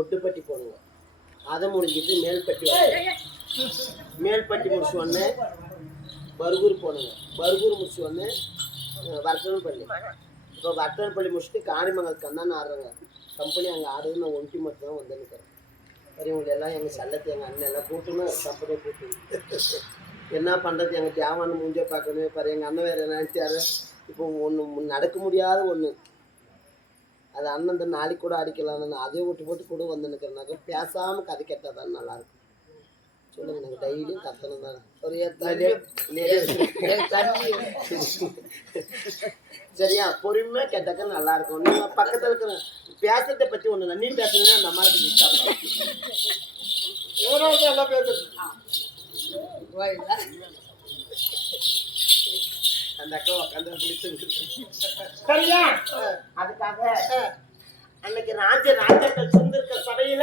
ஒட்டுப்பட்டி போடுங்க. அதை முடிஞ்சிட்டு மேல்பட்டி முடிச்சு ஒன்று பர்கூர் போடுங்க. பர்கூர் முடிச்சு ஒன்று வர்த்தனப்பள்ளி. இப்போ வர்த்தனப்பள்ளி முடிச்சுட்டு காரிமங்கல் கண்ணான்னு ஆடுறாங்க கம்பெனி. அங்கே ஆடுறது நான் ஒன்ட்டி மட்டும் தான் வந்து நிற்கிறேன். சரி இவங்க எல்லாம் எங்கள் சல்லத்தை எங்கள் அண்ணன் எல்லாம் கூட்டணும், கம்பெனியை கூட்டணும். என்ன பண்ணுறது, எங்கள் தேவான மூஞ்சே பார்க்கணும். பாரு எங்கள் அண்ணன் வேறு நினைச்சாரு. இப்போ ஒன்று நடக்க முடியாத ஒன்று, அது அண்ணன் தான் நாளைக்கு கூட அடிக்கலான்னு அதே விட்டு போட்டு கூட வந்து நிற்கிறேன்னாக்க பேசாமல் கதை கேட்டால் தான் நல்லாயிருக்கும். சொல்லுங்க, எனக்கு டைலியும் கத்தணும் தானே. சரியா, பொறுமையாக கேட்டாக்க நல்லா இருக்கும். நீங்கள் பக்கத்தில் இருக்கிற பேசுறதை பற்றி ஒன்று இல்லை, நீ பேசுறீங்கன்னா அந்த அம்மாவுக்கு டிஸ்டர்ப் எல்லாம் பேசுறது. அந்த அக்கா உட்காந்து பிடிச்சு சரியா. அதுக்காக அன்னைக்கு ராஜர்கள் சுந்திருக்க சபையில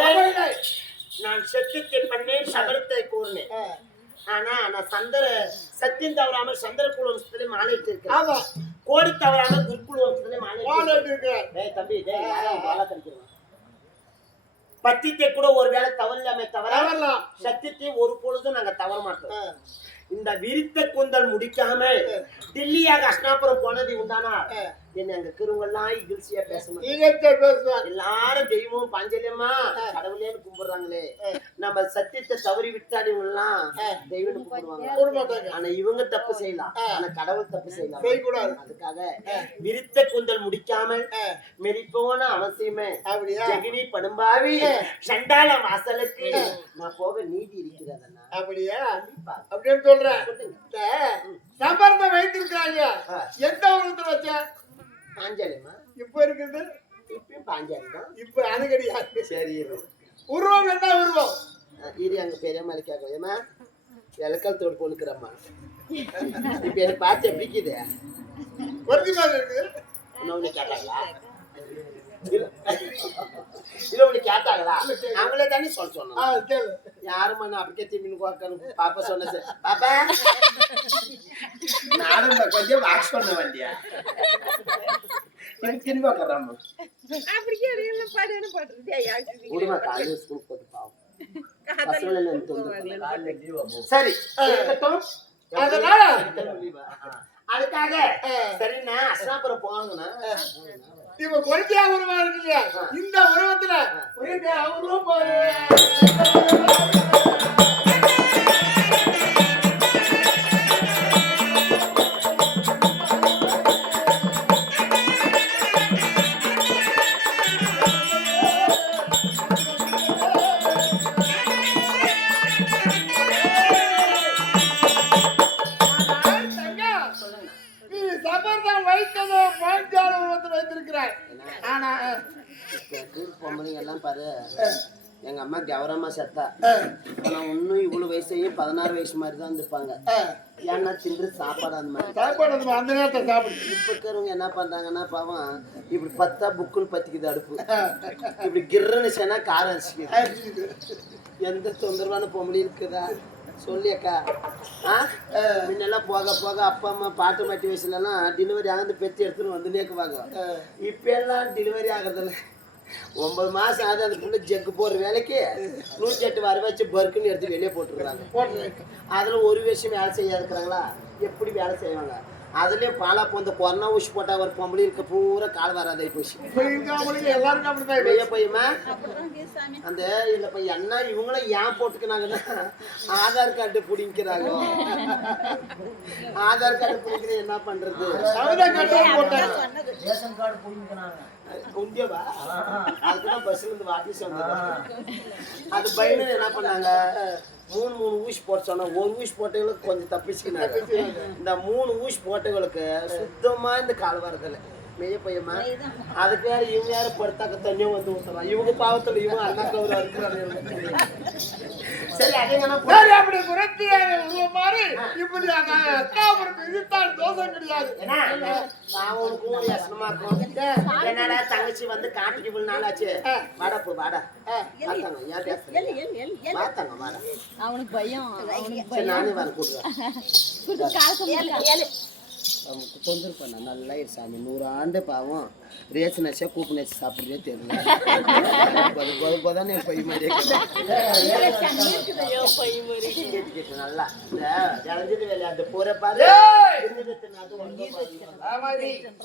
நான் சத்தியத்தை பண்ணேன், சபரத்தை கூறினேன். ஆனா நான் சத்தியம் தவறாமல் சந்திரகுல வம்சத்திலே மாலையிட்டு இருக்கேன். கோடி தவறாமல் குருகுல வம்சத்திலே மாலையிட்டு இருக்கேன். தம்பி பத்தியத்தை கூட ஒரு வேளை தவறில்லாமே தவற சத்தியத்தை ஒரு பொழுதும் நாங்க தவற மாட்டோம். இந்த விரித்த கூந்தல் முடிக்காம டில்லியாக அஷ்னாபுரம் போனது உண்டானா என்ன அங்க இருக்கிறவங்கெல்லாம் இகிழ்ச்சியா பேசணும். எல்லாரும் தெய்வம் பாஞ்சலியமா கடவுளேன்னு கும்பிடுறாங்களே, நம்ம சத்தியத்தை தவறி விட்டாடிவங்கெல்லாம் தெய்வம் கும்பிடுவாங்க. ஆனா இவங்க தப்பு செய்யலாம், ஆனா கடவுள் தப்பு செய்யலாம். அதுக்காக விரித்த கூந்தல் முடிக்காமல் மெரிப்போன அவசியமே ஜெகினி படும்பாவி சண்டால வாசலுக்கு நான் போக நீதி இருக்கிறதா. அப்படியா அப்படின்னு சொல்றேன். சம்பந்தம் வைத்திருக்கிறாங்க. எந்த உருவத்தை வச்ச? பாஞ்சாலிமா. இப்ப இருக்குது இப்பயும் பாஞ்சாலி தான். இப்ப அது கிடையாது. சரி, உருவம் என்ன உருவம்? இது அங்க பெரியம்மா கேட்கலாமா, இலக்கல் தோடு பொண்ணுக்கிறம்மா. இப்ப என்ன பார்த்து எப்படிக்குது? ஒருத்தி மாதிரி இருக்குது. இன்னொன்னு கேட்டாங்களா? இல்ல ஒண்ணு கேட்டாங்களா? அவங்களே தானே சொன்னாங்க. யாருமா நான் அப்படியே திரும்பி பார்க்கணும். பாப்பா சொன்ன பாப்பா நானும் கொஞ்சம் வாஷ் பண்ண வேண்டியா திரும்பி பார்க்கறாமா. காலையில ஸ்கூல் போட்டு பாவம். சரி, அதனால அதுக்காக சரிண்ணா அஷ்னாபுரம் போவாங்கண்ணா. இவ பொறுத்தியா உருவா இருக்கு. இந்த உருவத்துல உருவம் பாரு. பொம்பளைங்க எல்லாம் பாரு, எங்க அம்மா கௌரவமா செத்தா. ஆனா இன்னும் இவ்வளவு வயசையும் 16 வயசு மாதிரி தான் இருப்பாங்க. ஏன்னா தின்று சாப்பாடு அந்த மாதிரி சாப்பாடு அந்த நேரத்தை சாப்பிடு. இப்ப இருக்கிறவங்க என்ன பண்றாங்கன்னா பாவம் இப்படி பத்தா புக்குன்னு பத்திக்குது அடுப்பு. இப்படி கிர்ன்னு சேனா காரம் அரிசிக்குது. எந்த தொந்தரவான பொம்பளை இருக்குதா சொல்லியக்கா? முன்னெல்லாம் போக போக அப்பா அம்மா பாட்டு மாட்டி வயசுலலாம் டெலிவரி ஆகுது பெற்று எடுத்துன்னு வந்து நேக்குவாங்க. இப்ப எல்லாம் டெலிவரி ஆகுறதில்ல. 9 மாசம் ஆகுது. அதுக்குள்ள ஜெக்கு போடுற வேலைக்கு 108 வர வச்சு பர்க்குன்னு எடுத்து வெளியே போட்டுருக்காங்க. அதுல ஒரு விஷயம் வேலை செய்ய இருக்கிறாங்களா? எப்படி வேலை செய்வாங்க? அதுலயும் பாலா போந்த கொரோனா ஊசி போட்டா ஒரு பொம்பளை இருக்க பூரா கால் வராதே போச்சு. பையமா அந்த இல்ல பையன் என்ன இவங்களும் ஏன் போட்டுக்கினாங்கன்னா ஆதார் கார்டு பிடிக்கிறாங்க. ஆதார் கார்டு பிடிக்கிற என்ன பண்றது? ரேஷன் கார்டு பிடிக்கிறாங்க. உண்டியவா அதுதான் பஸ்ல இருந்து வாட்டி சொன்னாங்க. அது பையனு என்ன பண்ணாங்க, 3 ஊசி போட்டு சொன்னா. ஒரு ஊசி போட்டவங்களுக்கு கொஞ்சம் தப்பிச்சுக்கினாங்க. இந்த 3 ஊசி போட்டவங்களுக்கு சுத்தமா இந்த கால் வரதில்லை. மெய்ய பையமா அதுக்கு வேற இவங்க யாரும் படுத்தாக்க தண்ணியும் வந்து ஊத்தலாம். இவங்க பாவத்துல இவங்க அண்ணா கவுரா இருக்கிறாங்க. சரி அப்படி மாதிரி இப்படி இதுதான் தோசம் கிடையாது. என்னடா தங்கச்சி வந்து காட்டுக்கு இவ்வளவு நாள் ஆச்சு. வாடா போ வாடா. அவனுக்கு பயம். நானே வர கூட்டுறேன். தொந்தரவு பண்ண நல்லா சாமி 100 ஆண்டு பாவம் ரேஷன் அரிசியா கூப்பு நரிசி சாப்பிட்றதே தெரியல. நல்லா இழந்தது விளையாட்டு போற பாரு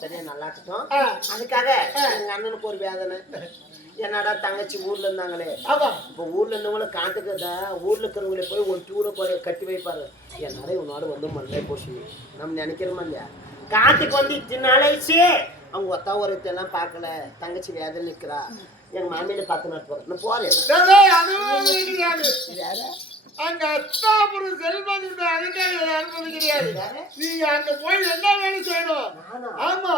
சரியா நல்லா இருக்கட்டும். அதுக்காக எங்க அண்ணனுக்கு ஒரு வேதனை. என்னடா தங்கச்சி ஊர்ல இருந்தாங்களே, இப்ப ஊர்ல இருந்தவங்களும் காட்டுக்குதா ஊர்ல இருக்கிறவங்கள போய் ஒட்டி கூட கட்டி வைப்பாரு. என்னால இவனோட வந்து மண்ணே போச்சு நம்ம நினைக்கிறோமா இல்லையா? காட்டுக்கு வந்து இத்தனாலேச்சு அவங்க ஒத்தா ஒருத்தெல்லாம் பார்க்கல. தங்கச்சி வேதனை நிக்கிறா. எங்க மாமியில பார்த்து நாட்டு போறேன் நான் போறேன். அங்க அத்தாபுரம் செல்வன் அதுக்காக அனுமதி கிடையாது. நீங்க அங்க போய் என்ன வேலை செய்யணும்? ஆமா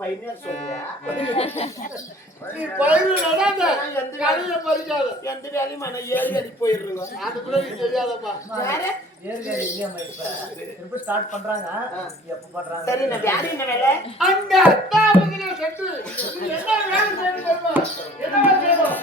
பையன் சொல்றியா? நீ பயிர் நடாத, கடையில பறிக்காத. எந்த வேலையும் ஏறி அடி போயிடுறோம். அது கூட நீ தெரியாதப்பா. சரி நான் வேலை என்ன வேலை? அங்க அத்தாபுரம் சென்று என்ன வேலை செய்யணும்? என்ன செய்யணும்?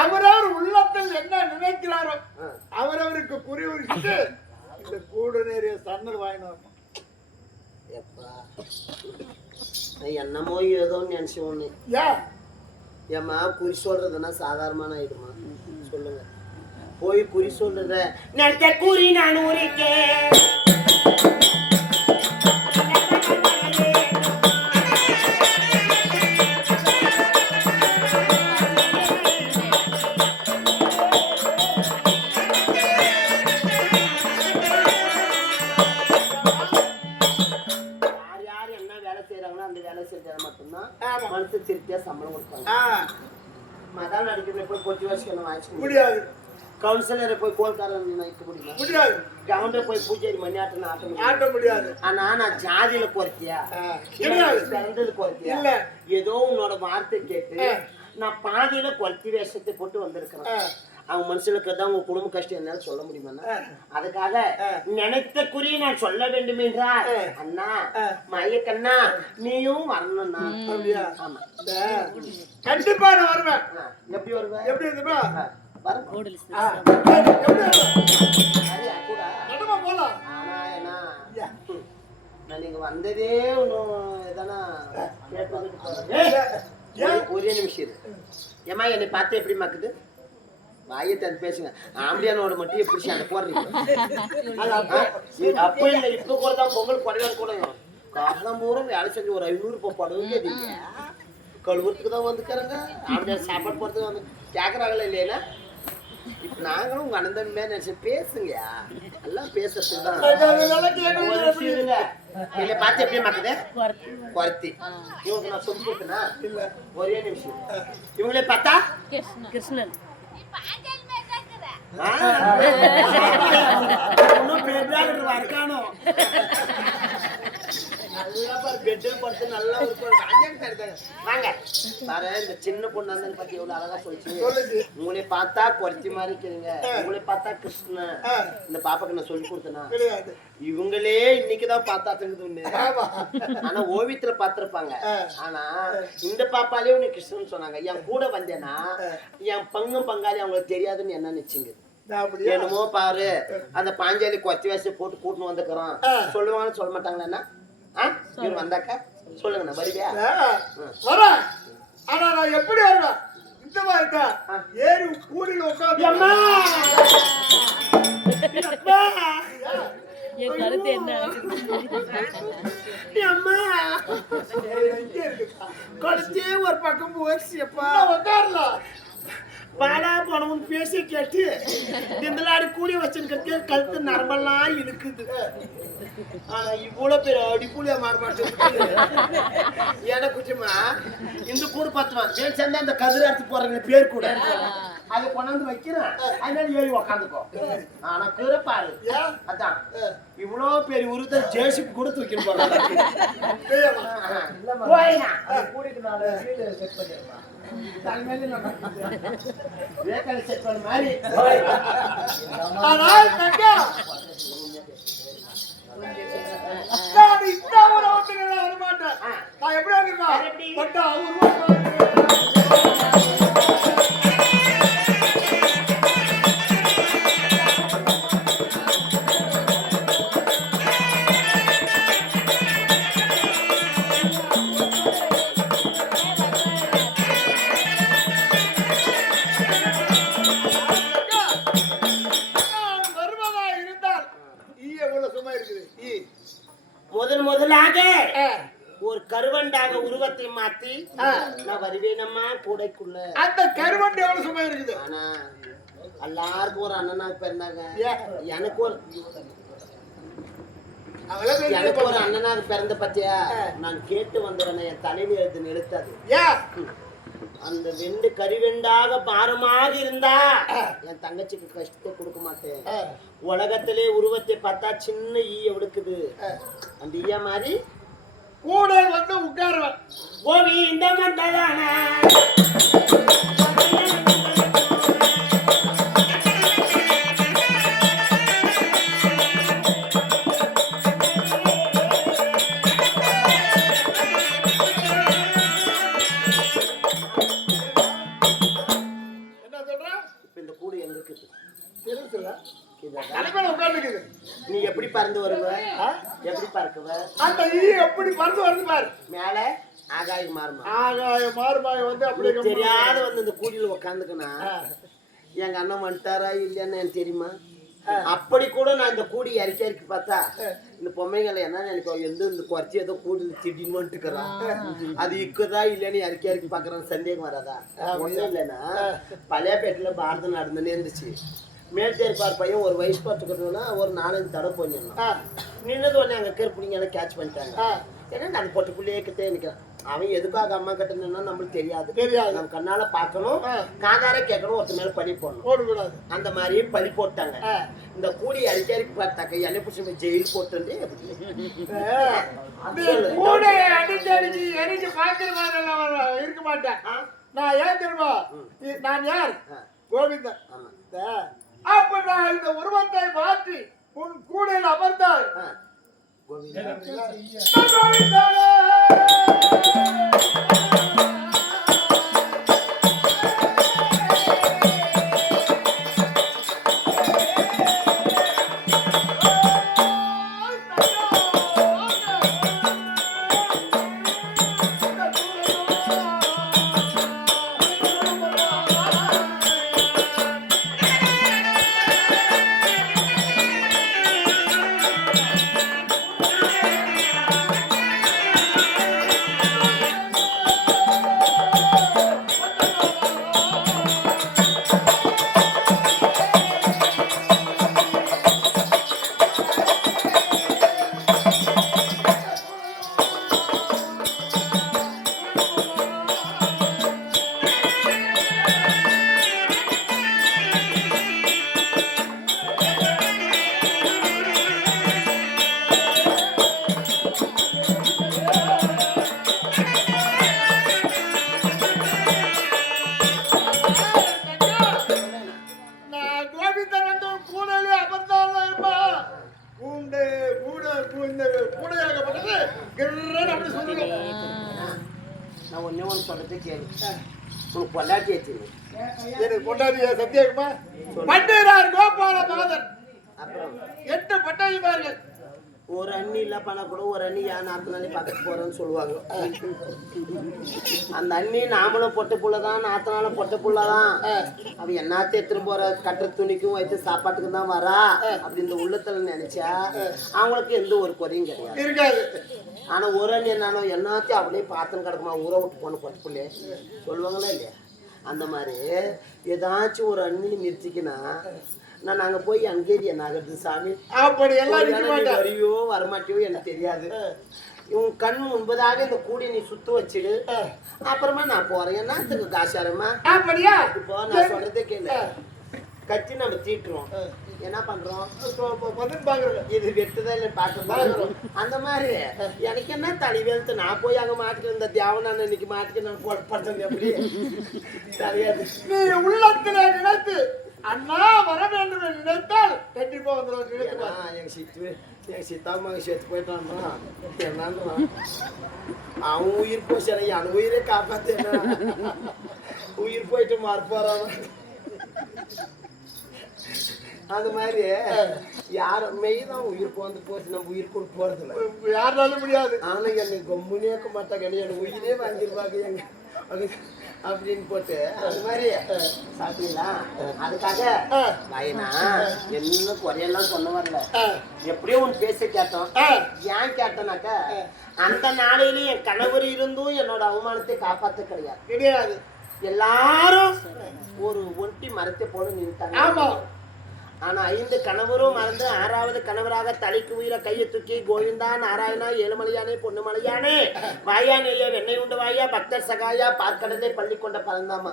அவரவர் உள்ளத்தில் என்ன நினைக்கிறாரோ அவரவருக்கு புரியுறிட்டு இந்த கூடு நேரிய சன்னல் வாங்கினோம். என்னமோ ஏதோ நினைச்சு ஒண்ணு ஏமா குறி சொல்றதுன்னா சாதாரணமான ஆயிடுமா? சொல்லுங்க. போய் குறி சொல்றத நினைச்ச கூறி நான் ஊரிக்கேன். மனசு திருப்தியா சம்பளம் கொடுப்பாங்க. மதான் அடிக்கடி போய் பொட்டி வச்சுக்கணும் வாங்கிக்க முடியாது. கவுன்சிலரை போய் கோல்காரன் வைக்க முடியுமா? முடியாது. கவுண்டரை போய் பூஜை மணியாட்டம் ஆட்ட முடியாது. ஆனா நான் ஜாதியில குறைத்தியா பிறந்தது குறைத்தியா இல்ல ஏதோ உன்னோட வார்த்தை கேட்டு நான் பாதியில குறைத்தி வேஷத்தை போட்டு வந்திருக்கிறேன். அவங்க மனுஷனுக்கு தான் உங்க குடும்ப கஷ்டம் என்னால சொல்ல முடியுமா? அதுக்காக நினைத்த குறி நான் சொல்ல வேண்டும் என்றால் அண்ணா மயக்கண்ணா நீயும் வரணும்னா கண்டிப்பா நான் வருவேன். எப்படி வருவேன்? எப்படி இருக்குமா? நீங்க வந்ததே எதனா ஒரே நிமிஷம் ஏமா என்னை பார்த்து எப்படி மாக்குது? வாயத்தை அது பேசுங்க. ஆம்பியானோட மட்டும் எப்படி சண்டை போடுறீங்க? அப்ப இல்லை இப்ப கூட தான் பொங்கல் குறைவாடு கூட காலம் பூரா வேலை செஞ்சு ஒரு 500 ரூபாய் படவே இல்லையா? கழுவுறதுக்கு தான் வந்துக்கிறாங்க. ஆம்பியா சாப்பாடு போறதுக்கு வந்து கேட்கறாங்களா இல்லையா? இப்ப நாங்களும் உங்க அனந்தன் மேல நினைச்சு பேசுங்க. எல்லாம் பேசுறதுதான் என்னை பார்த்து எப்படி மாக்குது? குறைத்தி இவங்க நான் சொல்லி கொடுத்தனா இல்ல ஒரே நிமிஷம். இவங்களே பார்த்தா கிருஷ்ணன் சின்ன பொண்ணு பத்தி எவ்வளவு அழகா சொல்லிச்சு. உங்களை பார்த்தா குறைச்சி மாதிரி இருக்கிறீங்க. உங்களை பார்த்தா கிருஷ்ணன். இந்த பாப்பாக்கு நான் சொல்லி கொடுத்தேனா? இவங்களே இன்னைக்குதான் பார்த்தாத்துங்குது. ஆனா ஓவியத்துல பாத்திருப்பாங்க. ஆனா இந்த பாப்பாலே உனக்கு கிருஷ்ணன் சொன்னாங்க. என் கூட வந்தேன்னா என் பங்கும் பங்காளி அவங்களுக்கு தெரியாதுன்னு என்ன நினைச்சுங்க? என்னமோ பாரு அந்த பாஞ்சாலி கொத்தி வேஷம் போட்டு கூட்டுன்னு வந்துக்கிறோம் சொல்லுவாங்கன்னு சொல்ல மாட்டாங்களா? என்ன இவரு வந்தாக்கா சொல்லுங்க வருவியா? வரேன். ஆனா நான் எப்படி வருவேன்? இந்த மாதிரி இருக்கா ஏறி கூடியில் உட்காந்து ஒரு பக்கம் போச்சுப்பா உட்காரலாம். பாடா போனவன் பேசி கேட்டு திந்தலாடி கூலி வச்சுன்னு கழுத்து நரம்பெல்லாம் இழுக்குது. ஆனா இவ்வளவு பேர் அடிப்பூலியா மாறமாட்டேன். எனக்கு இந்த கூட பார்த்துவான் சேர்ந்து அந்த கதிர அறுத்து போறவங்க பேர் கூட அது கொண்டாந்து வைக்கிறேன் அதனால ஏறி உக்காந்துக்கோ ஆனா கீரை பாரு அதான் இவ்வளோ பெரிய உருத்த ஜேசிபி கூட தூக்கிட்டு போறாங்க கூட்டிட்டு நான் வீடு செட் பண்ணிருக்கேன் செட் பண்ண மாதிரி முதலாக ஒரு கருவண்டாக உருவத்தை மாத்தி நான் வருவேனம்மா கூடைக்குள்ள அந்த கருவண்டு எவ்வளவு சும்மா இருக்குது ஆனா எல்லாருக்கும் ஒரு அண்ணனாக பிறந்தாங்க எனக்கு ஒரு அண்ணனாக பிறந்த பத்தியா நான் கேட்டு வந்துடுறேன் என் தலையில எழுது நிறுத்தாது அந்த வெண்டு கறிவெண்டாக பாரமாக இருந்தா என் தங்கச்சிக்கு கஷ்டத்தை கொடுக்க மாட்டேன் உலகத்திலே உருவத்தை பார்த்தா சின்ன ஈய ஒடுக்குது அந்த ஈய மாதிரி கூட வந்து உட்காருவேன் கோவி இந்த மண்டலான நீ எப்படி பறந்து வருவ எப்படி பறக்குவ அந்த ஈ எப்படி பறந்து வருது பாரு மேல ஆகாய மாறுமா வந்து அப்படி தெரியாத வந்து இந்த கூடியில உக்காந்துக்கனா எங்க அண்ணன் வந்துட்டாரா இல்லையான்னு எனக்கு தெரியுமா அப்படி கூட நான் இந்த கூடி அரிக்கி பார்த்தா இந்த பொம்மைங்களை என்ன நினைப்போம் இந்த குறைச்சி ஏதோ கூடியில் திடீர்னு வந்துட்டுக்கிறான் அது இக்குதா இல்லைன்னு அரிக்கி பாக்குறான் சந்தேகம் வராதா ஒன்றும் இல்லைன்னா பழையப்பேட்டில் பாரதம் நடந்துன்னு இருந்துச்சு மேல்தேர்ப்பார் பையன் ஒரு வயசு பார்த்துக்கணும்னா ஒரு 4-5 தடவை போயிடணும் நின்னது உடனே அங்கே கருப்பிடிங்க கேட்ச் பண்ணிட்டாங்க ஏன்னா அது பொட்டுக்குள்ளேயே கிட்டே நிற்கிறான் அவன் எதுக்காக அம்மா கிட்ட நின்னா நம்மளுக்கு தெரியாது நம்ம கண்ணால பார்க்கணும் காதார கேட்கணும் ஒருத்த மேல பழி போடணும் அந்த மாதிரி பழி போட்டாங்க இந்த கூடி அரிக்கி பார்த்தாக்க என்னை பிடிச்சி ஜெயில் போட்டு இருக்க மாட்டேன் நான் ஏன் தெரியுமா நான் யார் கோவிந்தன் அப்ப நான் இந்த உருவத்தை மாற்றி உன் கூடையில் அமர்ந்தால் நான் ஒன்னே ஒன்று சொல்றதே கேளு உனக்கு பொண்டாட்டி ஆச்சு எனக்கு பொண்டாட்டி சத்தியகுமா பட்டேரார் கோபால பாதன் அப்புறம் 8 பட்டாளி பாருங்க ஒரு அண்ணி இல்ல பண்ண கூட ஒரு அண்ணி ஏன் நாத்தனாலே பார்த்துட்டு போறேன்னு சொல்லுவாங்க அந்த அண்ணி நாமளும் பொட்ட புள்ளதான் நாத்தனால பொட்ட புள்ளதான் அவ என்னத்த எடுத்துட்டு போற கட்டுற துணிக்கும் வைத்து சாப்பாட்டுக்கும் தான் வரா அப்படி இந்த உள்ளத்துல நினைச்சா அவங்களுக்கு எந்த ஒரு குறையும் கிடையாது ஆனா ஒரு அண்ணி என்னானோ என்னத்தையும் அப்படியே பார்த்துன்னு கிடக்குமா ஊரை விட்டு போன பொட்ட புள்ளே சொல்லுவாங்களா இல்லையா அந்த மாதிரி ஏதாச்சும் ஒரு அண்ணி நிறுத்திக்கினா நான் அங்க போய் அங்கேயே என்ன ஆகுறது சாமி அப்படி எல்லாம் வரியோ வரமாட்டியோ எனக்கு தெரியாது உன் கண் முன்பதாக இந்த கூடி நீ சுத்த வச்சிடு அப்புறமா நான் போறேன் என்னத்துக்கு காசாரமா அப்படியா இப்போ நான் சொல்றதே கேளு கட்சி நம்ம தீட்டுறோம். என்ன பண்றோம்? வந்து பாக்குறேன் இது வெட்டுதா இல்லை பார்க்கறோம். அந்த மாதிரி எனக்கு என்ன தனி வெளுத்து நான் போய் அங்க மாட்டிக்க இந்த தியாவனான இன்னைக்கு மாட்டிக்க நான் படுத்தேன். எப்படி தெரியாது. நீ உள்ளத்துல நினைத்து அண்ணா வர வேண்டும் என்று நினைத்தால் கண்டிப்பா வந்துடும். எங்க சித்தாம்மா சேர்த்து போயிட்டான். என்னன்றான் அவன் உயிர் போச்சு, என் உயிரை காப்பாத்து. உயிர் போயிட்டு மாறுப்பாரான். அந்த மாதிரி யார மெய்தான் உயிர் போந்து போச்சு, நம்ம உயிர் கூட போறது இல்லை. யாருனாலும் முடியாது. ஆனா எனக்கு கொம்புனேக்க மாட்டாங்க, எனக்கு உயிரே வாங்கிருப்பாங்க எங்க அப்படின்னு போட்டு அந்த மாதிரி சாப்பிட்டீங்களா? அதுக்காக பயனா என்ன குறையெல்லாம் சொன்ன வரல. எப்படியோ ஒன்று பேச கேட்டோம். ஏன் கேட்டனாக்கா அந்த நாளையில என் கணவர் இருந்தும் என்னோட அவமானத்தை காப்பாற்ற கிடையாது. எல்லாரும் ஒரு ஒட்டி மரத்தை போல நின்றுட்டாங்க. ஆனா 5 கணவரும் மறந்து 6வது கணவராக தலைக்கு உயிரை கையை தூக்கி கோவிந்தா நாராயணா ஏழுமலையானே பொண்ணுமலையானே வாயானேயா வெண்ணெய் உண்டு வாயா பக்தர் சகாயா பார்க்கடலை பள்ளி கொண்ட பறந்தாமா.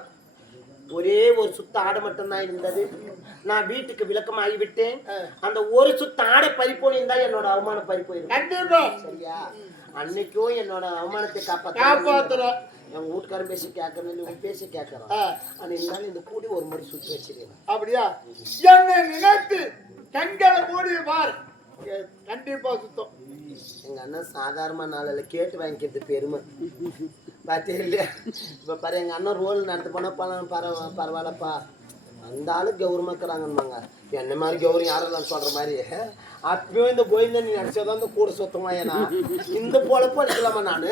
ஒரே ஒரு சுத்த ஆடை மட்டும்தான் இருந்தது. நான் வீட்டுக்கு விளக்கம் ஆகிவிட்டேன். அந்த ஒரு சுத்த ஆடை பறிப்போனு இருந்தா என்னோட அவமானம் பறிப்போயிருக்கும். சரியா? அன்னைக்கும் என்னோட அவமானத்தை காப்பாத்துற என் வீட்டுக்காரன் பேசி கேட்கணும், உன் பேசி கேட்கறான். ஆனா இருந்தாலும் இந்த கூடி ஒரு முறை சுத்தி வச்சிருக்கேன். அப்படியா? என்ன நினைத்து கண்களை மூடி பார், கண்டிப்பா சுத்தம். எங்க அண்ணன் சாதாரண நாளில் கேட்டு வாங்கிக்கிறது பெருமை பார்த்தே இல்லையா? இப்ப பாரு எங்க அண்ணன் ரோல் நடத்து போனா பரவாயில்லப்பா, அந்த ஆளு கௌரவமாக்குறாங்கன்னாங்க. என்ன மாதிரி கௌரவம் யாரெல்லாம் சொல்ற மாதிரி அப்பயும் இந்த கோவிந்தன் நீ நடிச்சதான் இந்த கூட சுத்தமா. ஏன்னா இந்த பொழப்பு அடிக்கலாமா நானு?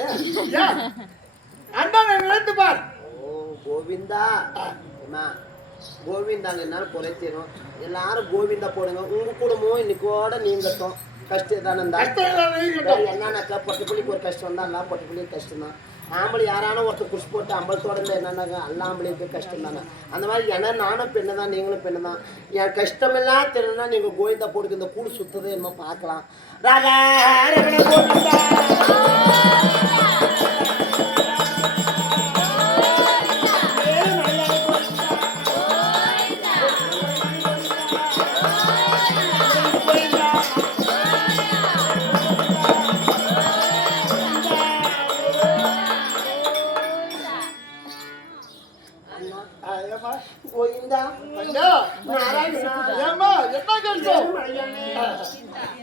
அண்ணன் நினைத்து பார். ஓ கோவிந்தா, கோவிந்தாங்க என்னாலும் குறைத்திரும். எல்லாரும் கோவிந்தா போடுங்க. உங்க குடும்பம் இன்னைக்கோட நீங்கட்டும். கஷ்டம் தானே என்னன்னாக்கா பொட்டுப்புள்ளிக்கு ஒரு கஷ்டம் தான். எல்லாம் பொட்டுப்புள்ளிக்கு கஷ்டம் தான். ஆம்பளை யாரான ஒருத்தர் குடிச்சு போட்டு அம்பளத்தோட என்னன்னாக்கா எல்லா ஆம்பளைக்கு கஷ்டம் தானே. அந்த மாதிரி ஏன்னா நானும் பெண்ணு தான், நீங்களும் பெண்ணு தான். என் கஷ்டமெல்லாம் தெரியும்னா நீங்க கோவிந்தா போடுக்கு இந்த கூடு சுத்ததை என்ன பார்க்கலாம். ராகா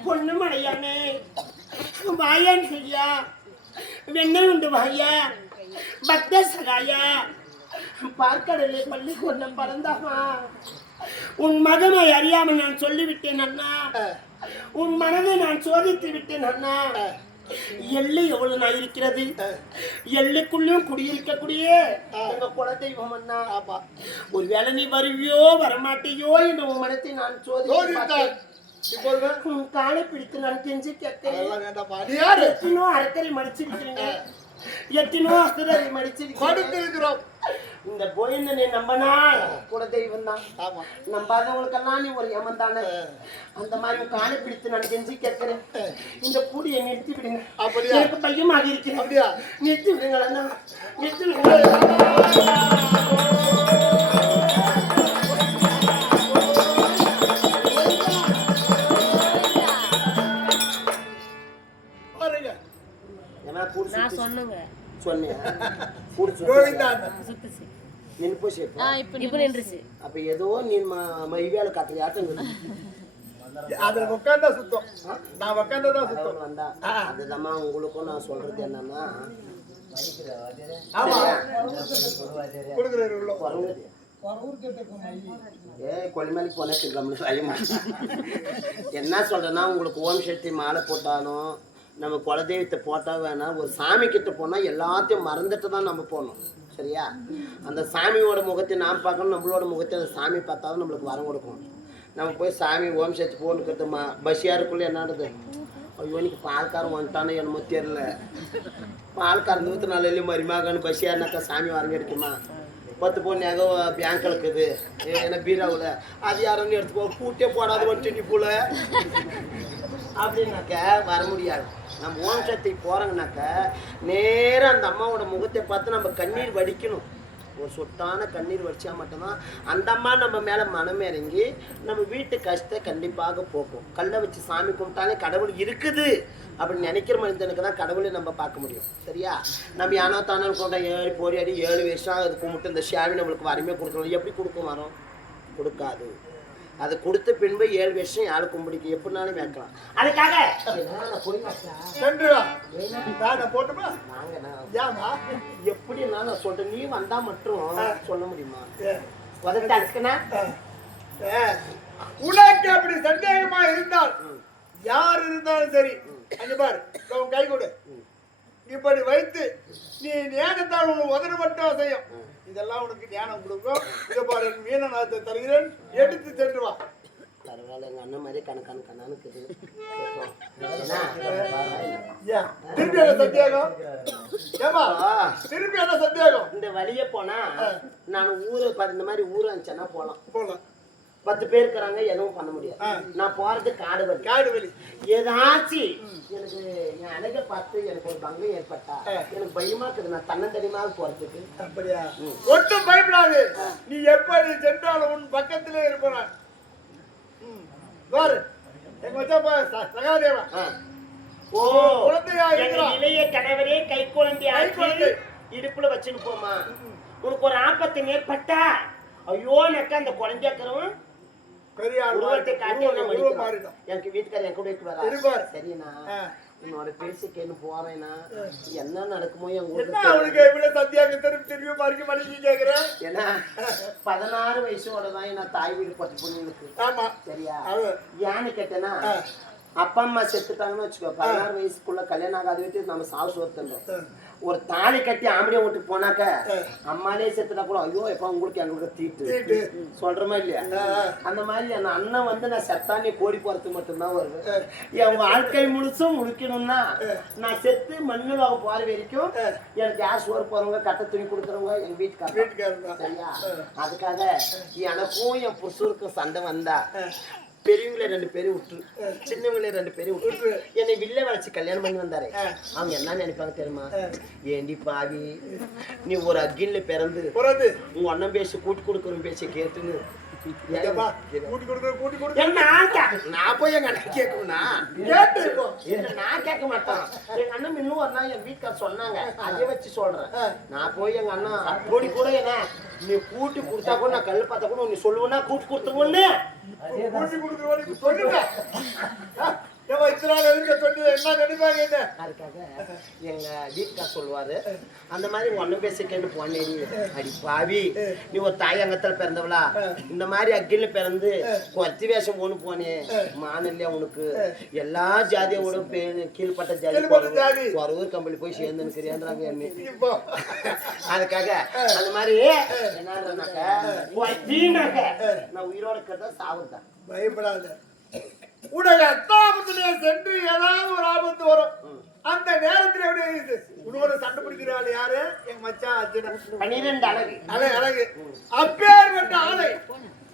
பொண்ணு மழையானே வாயான் செய்யா வெண்ணெய் உண்டு வாயா பக்த சகாயா பார்க்கடலே பள்ளி கொண்ட பறந்தாமா. உன் மகனை அறியாமல் நான் சொல்லிவிட்டேன் அண்ணா. உன் மனதை நான் சோதித்து விட்டேன் அண்ணா. எள்ளு எவ்வளவு நான் இருக்கிறது, எள்ளுக்குள்ளும் குடியிருக்கக்கூடிய எங்க குலதெய்வம் அண்ணா. ஒருவேளை நீ வருவியோ வரமாட்டியோ என்ற உன் மனத்தை நான் சோதித்தேன். உன் காலை பிடித்து நான் கெஞ்சி கேட்கிறேன். எத்தனோ அரைக்கரை மடிச்சிருக்கிறீங்க, எத்தனோ அசுரரை மடிச்சிருக்கிறோம். இந்த கோவிந்தனை நம்பனா குலதெய்வம் தான். நம்பாதவங்களுக்கெல்லாம் நீ ஒரு யமன் தானே. அந்த மாதிரி காலை பிடித்து நான் கெஞ்சி கேட்கிறேன். இந்த கூடியை நிறுத்தி விடுங்க. எனக்கு பையமாக இருக்கிறேன். அப்படியா? நிறுத்தி விடுங்களா, நிறுத்தி விடுங்க. அப்ப ஏதோ நீ மைவேல காட்டுறியாட்டம். அதுதான் உங்களுக்கும் நான் சொல்றது என்னன்னா, கொல்லிமலை போன என்ன சொல்றேன்னா, உங்களுக்கு ஓம் சக்தி மாலை போட்டாலும் நம்ம குலதெய்வத்தை போட்டால் வேணாம். ஒரு சாமி கிட்ட போனால் எல்லாத்தையும் மறந்துட்டு தான் நம்ம போகணும். சரியா? அந்த சாமியோட முகத்தை நாம் பார்க்கணும், நம்மளோட முகத்தை அந்த சாமி பார்த்தாலும் நம்மளுக்கு வரம் கொடுக்கும். நம்ம போய் சாமி ஓம் சக்தி போட்டுக்கிறது பஸ்ஸியாருக்குள்ளே என்னது, ஐயோ இன்னைக்கு பால்காரன் வந்துட்டானே என்னமோ தெரியல, பால்காரன் 104 இல்லையும் மருமாகன்னு பஸ்ஸியாருனாக்கா சாமி வரம் கிடைக்குமா? 10 பொண்ணு ஏதோ பேங்க் இருக்குது ஏன்னா பீராவில், அது யாரும் எடுத்துக்கோ கூட்டே போடாது வந்துட்டு போல அப்படின்னாக்க வர முடியாது. நம்ம ஓம் சக்திக்கு போறோங்கனாக்க நேரம் அந்த அம்மாவோட முகத்தை பார்த்து நம்ம கண்ணீர் வடிக்கணும். ஒரு சொட்டான கண்ணீர் வடிச்சா மட்டும்தான் அந்த அம்மா நம்ம மேல மனம் இறங்கி நம்ம வீட்டு கஷ்டத்தை கண்டிப்பாக போக்கும். கல்லை வச்சு சாமி கும்பிட்டாலே கடவுள் இருக்குது அப்படின்னு நினைக்கிற மனிதனுக்கு தான் கடவுளை நம்ம பார்க்க முடியும். சரியா? நம்ம யானோ தானோ கொண்ட 7 போராடி 7 வருஷம் அது கும்பிட்டு இந்த ஷாவி நம்மளுக்கு வரமே கொடுக்கணும். எப்படி கொடுக்கும்? வரோம் கொடுக்காது. அது கொடுத்த பின்பு 7 வருஷம் யாரு கும்பிடிக்கு எப்படினாலும் வைக்கலாம். அதுக்காக போட்டுமா எப்படி நான் சொல்றேன், நீ வந்தா மட்டும் சொல்ல முடியுமா? உதவிட்டாச்சுக்கண்ணா உனக்கு அப்படி சந்தேகமா இருந்தால் யார் இருந்தாலும் சரி அங்க பாரு கை கொடு. இப்படி வைத்து நீ ஞானத்தால் உனக்கு உதறு மட்டும் செய்யும். இதெல்லாம் உனக்கு ஞானம் கொடுக்கும். இதை பாரு மீனநாதத்தை தருகிறேன், எடுத்து சென்று வா. பரவாயில்ல, எங்க அண்ணன் மாதிரி கணக்கானு திருப்பி என்ன சந்தேகம்? ஏமா திருப்பி என்ன சந்தேகம்? இந்த வழியே போனா நான் ஊரு இந்த மாதிரி ஊர் இருந்துச்சேன்னா போலாம். 10 பேர் இருக்கிறாங்க, எதுவும் பண்ண முடியாது. நான் போறது காடு வழி. ஏதாச்சும் எனக்கு என் அழகை பார்த்து எனக்கு ஒரு பங்கம் ஏற்பட்டா எனக்கு பயமா இருக்குது. நான் தன்னந்தனியமாக போறதுக்கு. அப்படியா? ஒன்றும் பயப்படாது. நீ எப்ப நீ சென்றாலும் உன் பக்கத்திலே இருப்பான். பாரு எங்க வச்சா சகாதேவா. ஓ இளைய கணவரே கை குழந்தை இடுப்புல வச்சுன்னு போமா. உனக்கு ஒரு ஆபத்து ஏற்பட்டா ஐயோ நக்க அந்த குழந்தைக்கிறவன் எனக்கு வீட்டுக்கார என் கூட வைக்க சரிண்ணா. உன்னோட பேசிக்கேன்னு போறேன்னா என்ன நடக்குமோ என் ஏன்னா 16 வயசோடதான் நான் தாய் வீடு பட்டு பொண்ணுங்களுக்கு. சரியா? ஏன்னு கேட்டேன்னா அப்பா அம்மா செத்துட்டாங்கன்னு வச்சுக்கோ, 16 வயசுக்குள்ள கல்யாணம் ஆகாத வீட்டு நம்ம சாவு சோர்த்தோம். ஒரு தாலி கட்டி ஆம்படியா வீட்டுக்கு போனாக்க அம்மாலே செத்துட்டா கூட ஐயோ எப்ப உங்களுக்கு எங்களுக்கு தீட்டு சொல்றமா இல்லையா? அந்த மாதிரி என் அண்ணன் வந்து நான் செத்தானே கோடி போறதுக்கு மட்டும்தான் வருது. என் வாழ்க்கை முழுசும் முடிக்கணும்னா நான் செத்து மண்ணுல போற வரைக்கும் எனக்கு யார் சோறு போறவங்க கட்ட துணி கொடுக்குறவங்க எங்க வீட்டுக்காரங்க. சரியா? அதுக்காக எனக்கும் என் புருஷருக்கும் சண்டை வந்தா பெரியவங்கள 2 பேரும் விட்டு சின்னவங்கள 2 பேரும் விட்டு என்னை வில்ல வளைச்சு கல்யாணம் பண்ணி வந்தாரு. அவங்க என்ன நினைப்பாங்க தெரியுமா? ஏண்டி பாவி, நீ ஒரு அக்கின்ல பிறந்து உங்க அண்ணன் பேசி கூட்டி கொடுக்குற பேசி கேட்டுன்னு நான் போய் எங்க அண்ணன் கேட்கணும்னா நான் கேட்க மாட்டேன். எங்க அண்ணன் இன்னும் ஒரு நாள் என் வீட்டுக்கார சொன்னாங்க, அதை வச்சு சொல்றேன். நான் போய் எங்க அண்ணன் அப்படி கூட என்ன நீ கூட்டி கொடுத்தா கூட நான் கல்லு பார்த்தா கூட நீ சொல்லுவேன்னா கூட்டி கொடுத்துருவோன்னு சொல்லுங்க. அதுக்காக எங்க வீட்டுக்கார சொல்லுவாரு, அந்த மாதிரி ஒன்னும் பேச கேட்டு போனேரி அடி பாவி, நீ ஒரு தாயங்கத்துல பிறந்தவளா இந்த மாதிரி அக்கில பிறந்து கொத்தி வேஷம் ஒண்ணு போனே மான இல்லையா உனக்கு? எல்லா ஜாதியோட கீழ்பட்ட ஜாதி ஒரு கம்பெனி போய் சேர்ந்துன்னுக்குறியான்றாங்க என்ன. அதுக்காக அந்த மாதிரி என்னன்னாக்க நான் உயிரோட இருக்கிறதா சாவுதான். பயப்படாத. உனக்கு அத்தாபத்திலே சென்று ஏதாவது ஒரு ஆபத்து வரும். அந்த நேரத்தில் எப்படி இருக்குது? உன்னோட சண்டை பிடிக்கிறாள் யாரு? எங்க மச்சான் அர்ஜுனன். 12 அழகு அப்பேற்பட்ட ஆளை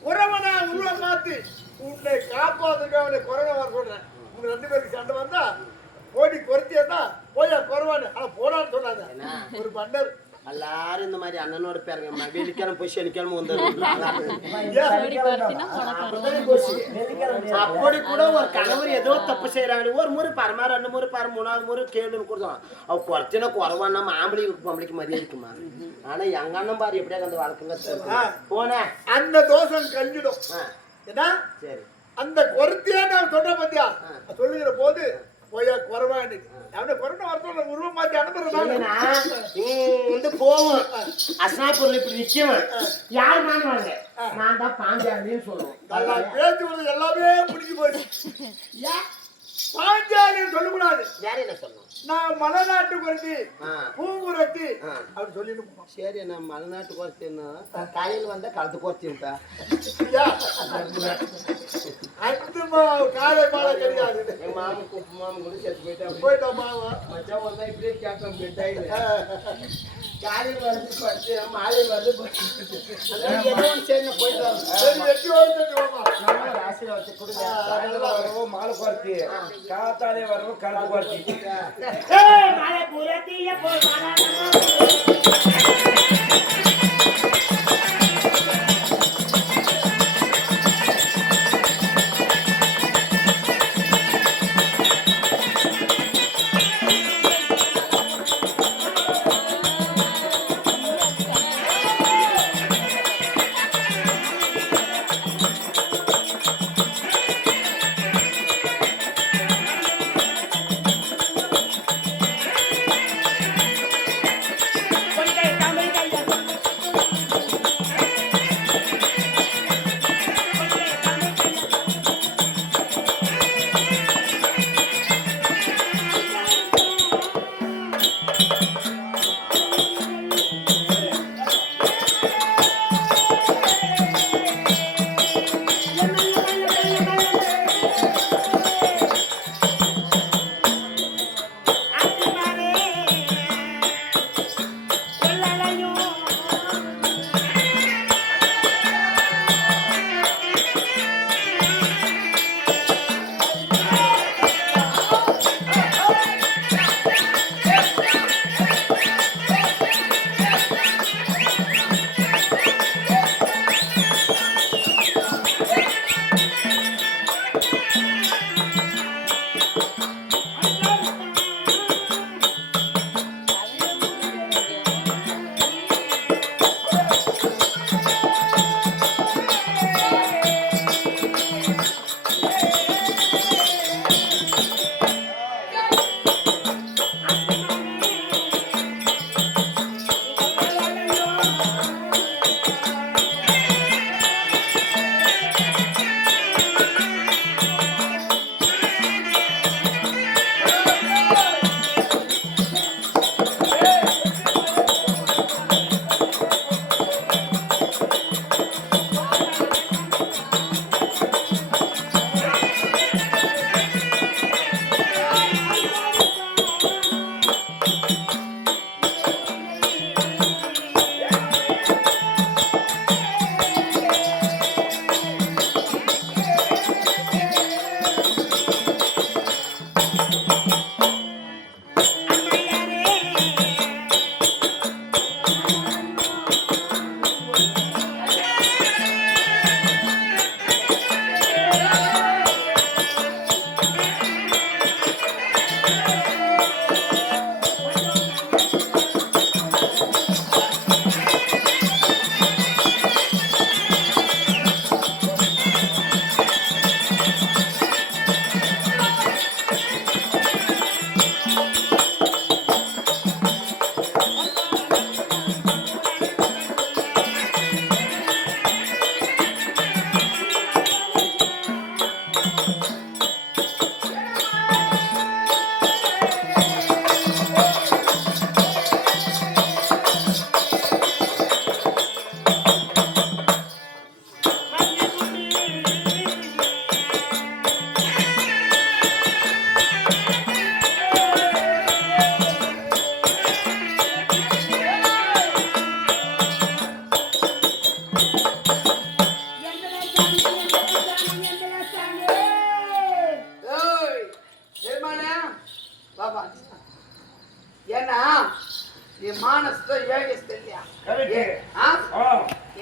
உறவனா உருவம் மாத்தி உன்னை காப்பாத்துக்க அவனை கொரோனா வர சொல்றேன். உங்க 2 பேருக்கு சண்டை வந்தா போடி குறைத்தியா போய் குறவானு ஆனா போடான்னு சொல்லாத. ஒரு பண்டர் எல்லாரும் இந்த மாதிரி அண்ணனோட பேருங்க வெள்ளிக்கிழமை போய் சனிக்கிழமை வந்து அப்படி கூட ஒரு கணவர் ஏதோ தப்பு செய்யறாங்க. ஒரு முறை பாருமா 2 முறை பாரு 3வது முறை கேளுன்னு கொடுத்தோம். அவ குறைச்சினா குறவானா ஆம்பளைக்கு பொம்பளைக்கு மரியாதை இருக்குமா? ஆனா எங்க அண்ணன் பாரு எப்படியா அந்த வாழ்க்கைங்க போன அந்த தோசம் கழிஞ்சிடும். ஏன்னா சரி அந்த குறைத்தியா நான் சொல்ற பத்தியா சொல்லுகிற போது போயா குறவான்னு அவனை கொரோனா வரத்தோட உருவம் மாத்தி வந்து போவோம். அஸ்னாபுரில் இப்படி நிச்சயம் யார் மாறுவாங்க? நான் தான் பாஞ்சாலின்னு சொல்லுவோம். பேச்சு எல்லாமே பிடிச்சி போயிடுச்சு. பாஞ்சாலின்னு சொல்லக்கூடாது. யார் என்ன சொல்லணும்? நான் மலைநாட்டு குறைச்சி பூங்குறத்தி அப்படி சொல்லிட்டு போனோம். சரி நான் மலைநாட்டு குறைச்சின்னா காலையில் வந்தா கலந்து குறைச்சிட்டா அந்த காலை மாலை கிடையாது. எங்க மாமன் கூட செத்து போயிட்டா போயிட்டோம் மாமா. மச்சான் வந்தா இப்படியே கேட்பேன் பெட்டாயில காலையில் வந்து படுத்து மாலையில் வந்து ஏதோ சரி போயிட்டு வரோம். சரி 8 வருஷம் மாமா. ராசியில வச்சு கொடுங்க. வரவும் மாலை பார்த்தி காத்தாலே வரவும் கருத்து பார்த்தி மாலை புரட்டிய போய் ஏன்னா நீ மானஸ்த யோகிஸ்த இல்லையா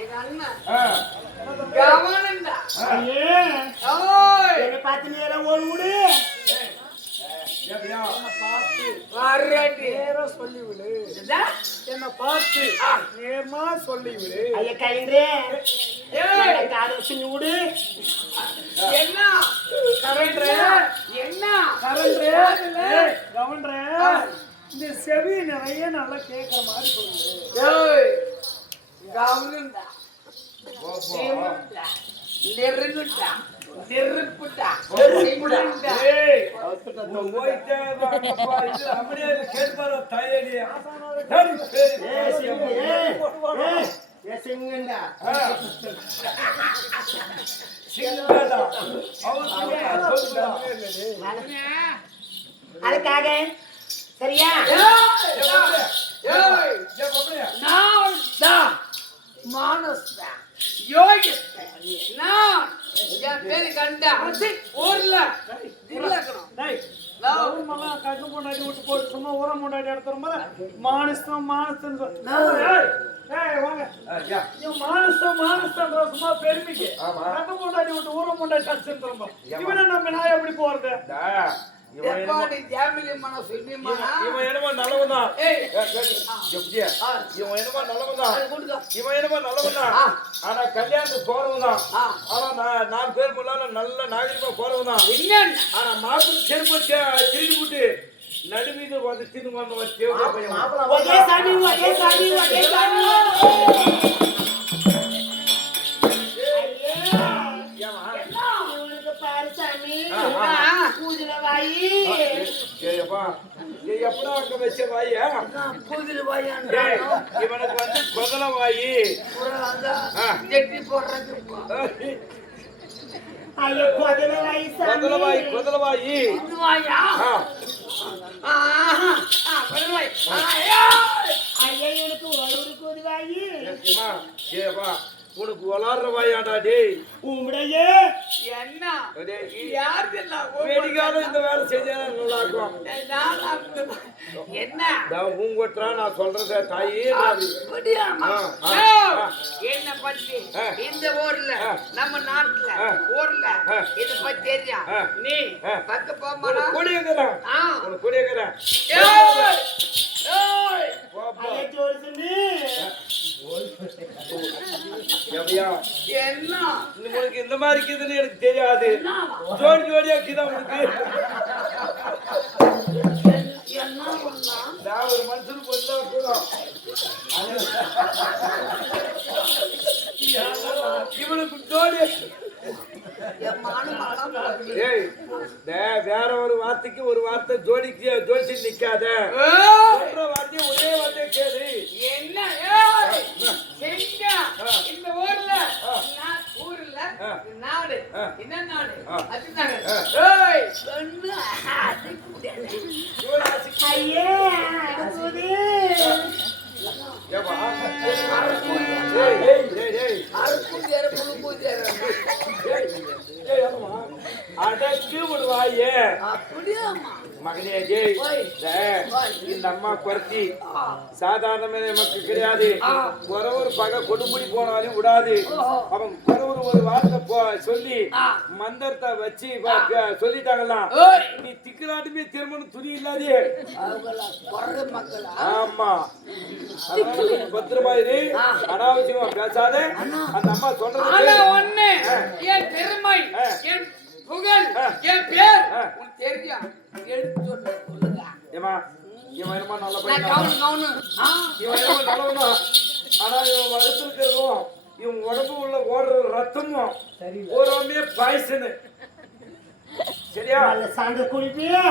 எங்க அண்ணன் கவனம்டா என்ன பார்த்து நேரம் ஓடி விடு சொல்லிவிடு இதா? என்ன பார்த்து நேர்மா சொல்லிவிடு. ஐயா கைன்றே காது வச்சு விடு என்ன கரண்ட்ரு என்ன கரண்ட்ரு கவன்ட்ரு இந்த செவி நிறைய நல்லா கேட்கிற மாதிரி சொல்லுது. கவனம்டா நெருங்குட்டா நெருப்புட்டா நெருப்புட்டா சிங்கடா அவர் அதுக்காக சரியா நான் தான் மானஸ்தான் யோகிஸ்தான் நான் என் பேரு கண்டா ஊர்ல இருக்கணும் கண்ணு முன்னாடி விட்டு போட்டு சும்மா உரம் முன்னாடி எடுத்துற மானஸ்தம் மானஸ்தன்ற சும்மா பெருமைக்கு கண்ணு முன்னாடி விட்டு ஊரம் முன்னாடி கடிச்சிருந்தோம் இவனை நம்ம நான் எப்படி போறது இவன் என்னமோ நல்லவன்தான் இவன் என்னமோ நல்லவன்தான் ஆனா கல்யாணத்துக்கு போறவன்தான் ஆனா 4 பேர் முன்னால நல்ல நாகரிகமா போறவன்தான் ஆனா மாப்பிள்ளை செருப்பு திருடி விட்டு நடுமீது வந்து தின்னு வந்தவன் ஒரே சாமி இவனுக்கு பாரு சாமி பூஜில வாயி எப்படா அங்க வச்ச வாயா பூதிரி வாயான் இவனுக்கு வந்து கொதல வாயி ஜெட்டி போடுறது ஐயோ கொதல வாயி சாமி கொதல வாயி வாயா ஐயா இவனுக்கு ஒரு கொதி வாயி ஏப்பா உனக்கு வளர்ற வாயாடா டேய் உம்முடையே என்ன யாரு வேடிக்காத இந்த வேலை செஞ்சா நல்லா இருக்கும் என்ன பூங்கொட்டுறா நான் சொல்றத தாயே என்ன பத்தி இந்த ஊர்ல நம்ம நாட்டுல ஊர்ல இத பத்தி தெரியும் நீ பக்க போமாடா கொடியக்கிறேன் உனக்கு கொடியக்கிறேன் ஐயா ஜோடி சொல்லி என்ன உனக்கு இந்த மாதிரி இருக்குதுன்னு எனக்கு தெரியாது ஜோடி ஜோடியா இருக்குதா உனக்கு என்ன பண்ணலாம் நான் ஒரு மனுஷனுக்கு வந்தா கூட இவனுக்கு ஜோடி ஏய் வேற ஒரு வார்த்தைக்கு ஒரு வார்த்தை ஜோடிக்கு ஜோடிச்சு நிக்காத சொல்ற வார்த்தையை ஒரே வார்த்தையை கேளு என்ன இந்த ஊர்ல ஊர்ல நாடு என்ன நாடு ஐயே பூதி அடக்கு விடுவாயே அப்படியாமா மகனே ஜெய் இந்த அம்மா குறைச்சி சாதாரணமே நமக்கு கிடையாது ஒரு பகை கொடுமுடி போனாலும் விடாது அவன் ஒரு வார்த்தை சொல்லி மந்திரத்தை வச்சு சொல்லிட்டாங்களாம் நீ திக்குநாட்டுமே திருமணம் துணி இல்லாதே ஆமா பத்திரமா இரு அனாவசியமா பேசாத அந்த அம்மா சொல்றது ஒண்ணு என் பெருமை என் புகழ் என் பேர் உன் தெரியா எடுத்து சொல்லுங்க ஏமா இவன் என்னமா நல்ல பையன் இவன் என்னமா நல்லவனா ஆனா இவன் வளர்த்துருக்கிறதும் இவன் உடம்பு உள்ள ஓடுற ரத்தமும் ஓரமே பாய்சனு சரியா நல்ல சாந்து குடிப்பியா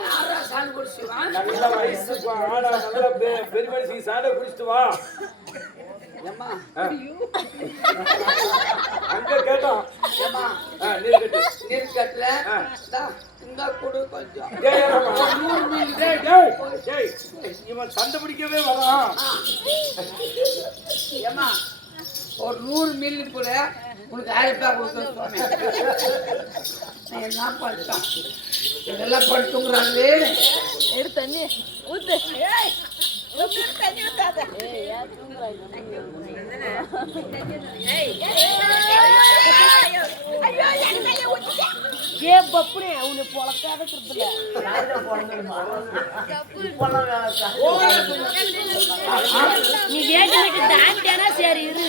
யாரா சாந்து குடிச்சுவான் நல்ல வயசு ஆடா நல்ல பெரிய மனுஷன் சாண்டை குடிச்சிட்டு வா அங்க கேட்டோம் நீர் கட்டல இந்த கொடு கொஞ்சம் இவன் சண்டை பிடிக்கவே வரான் ஏமா ஒரு 100 மில்லி கூட உனக்கு 1000 ரூபாய் கொடுத்து என்ன பண்ணிட்டான் இதெல்லாம் படுத்துங்கிறாங்களே எடுத்து தண்ணி ஊத்து தண்ணி ஊத்தாத ஏ பப்புனே உன்னை பொழக்காத கொடுத்துல நீ வேகனுக்கு தாண்டியானா சரி இரு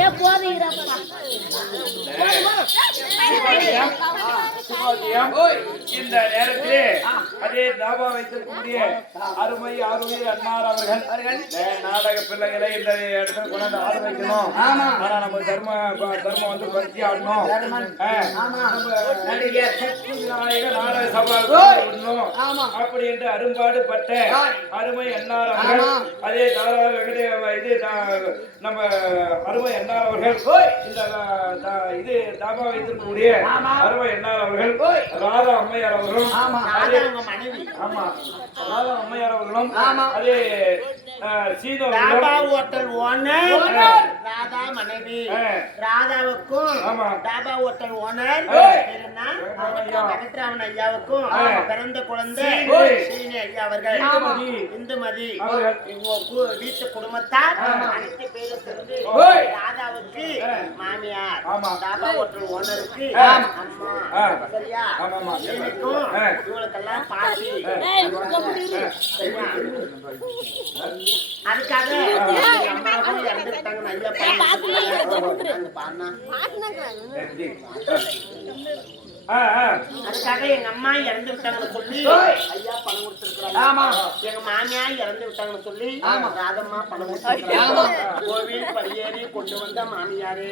ஏ போதுகிறப்பா சுபாகியம் இந்த நேரத்திலே அதே தாபா வைத்திருக்கக்கூடிய அருமை ஆறுயிர் அன்னார் அவர்கள் நாடக பிள்ளைகளை இந்த இடத்துல கொண்டாந்து ஆட வைக்கணும். ஆனா நம்ம தர்மம் வந்து பருத்தி ஆடணும். நாடக சபா அப்படி என்று அரும்பாடுபட்ட அருமை அன்னார் அவர்கள் அதே நம்ம அருமை அன்னார் அவர்கள் இந்த இது தாபா வைத்திருக்கக்கூடிய அருமை அன்னார் அவர்கள் ராதா அம்மையார் அவர்களும் ராதா அம்மையார் அவர்களும் அதே சீனோ ஹோட்டல் ஓனர் ராதா மனைவி ராதாவுக்கும் டாபா ஹோட்டல் ஓனர் வெங்கட்ராமன் ஐயாவுக்கும் பிறந்த குழந்தை சீனி ஐயா அவர்கள் இந்துமதி வீட்டு குடும்பத்தார் அனைத்து பேரும் சேர்ந்து ராதாவுக்கு மாமியார் டாபா ஹோட்டல் ஓனருக்கு அம்மா சரியா எனக்கும் இவங்களுக்கெல்லாம் பாட்டி சரியா அதுக்காக அம்மாவும் இறந்துட்டாங்க ஐயா பாருனா அதுக்காக எங்க அம்மா இறந்து விட்டாங்கன்னு சொல்லி ஐயா பணம் கொடுத்திருக்காங்க. எங்க மாமியார் இறந்து விட்டாங்கன்னு சொல்லி ராதம்மா பணம் கொடுத்திருக்காங்க. கோவில் படியேறி கொண்டு வந்த மாமியாரு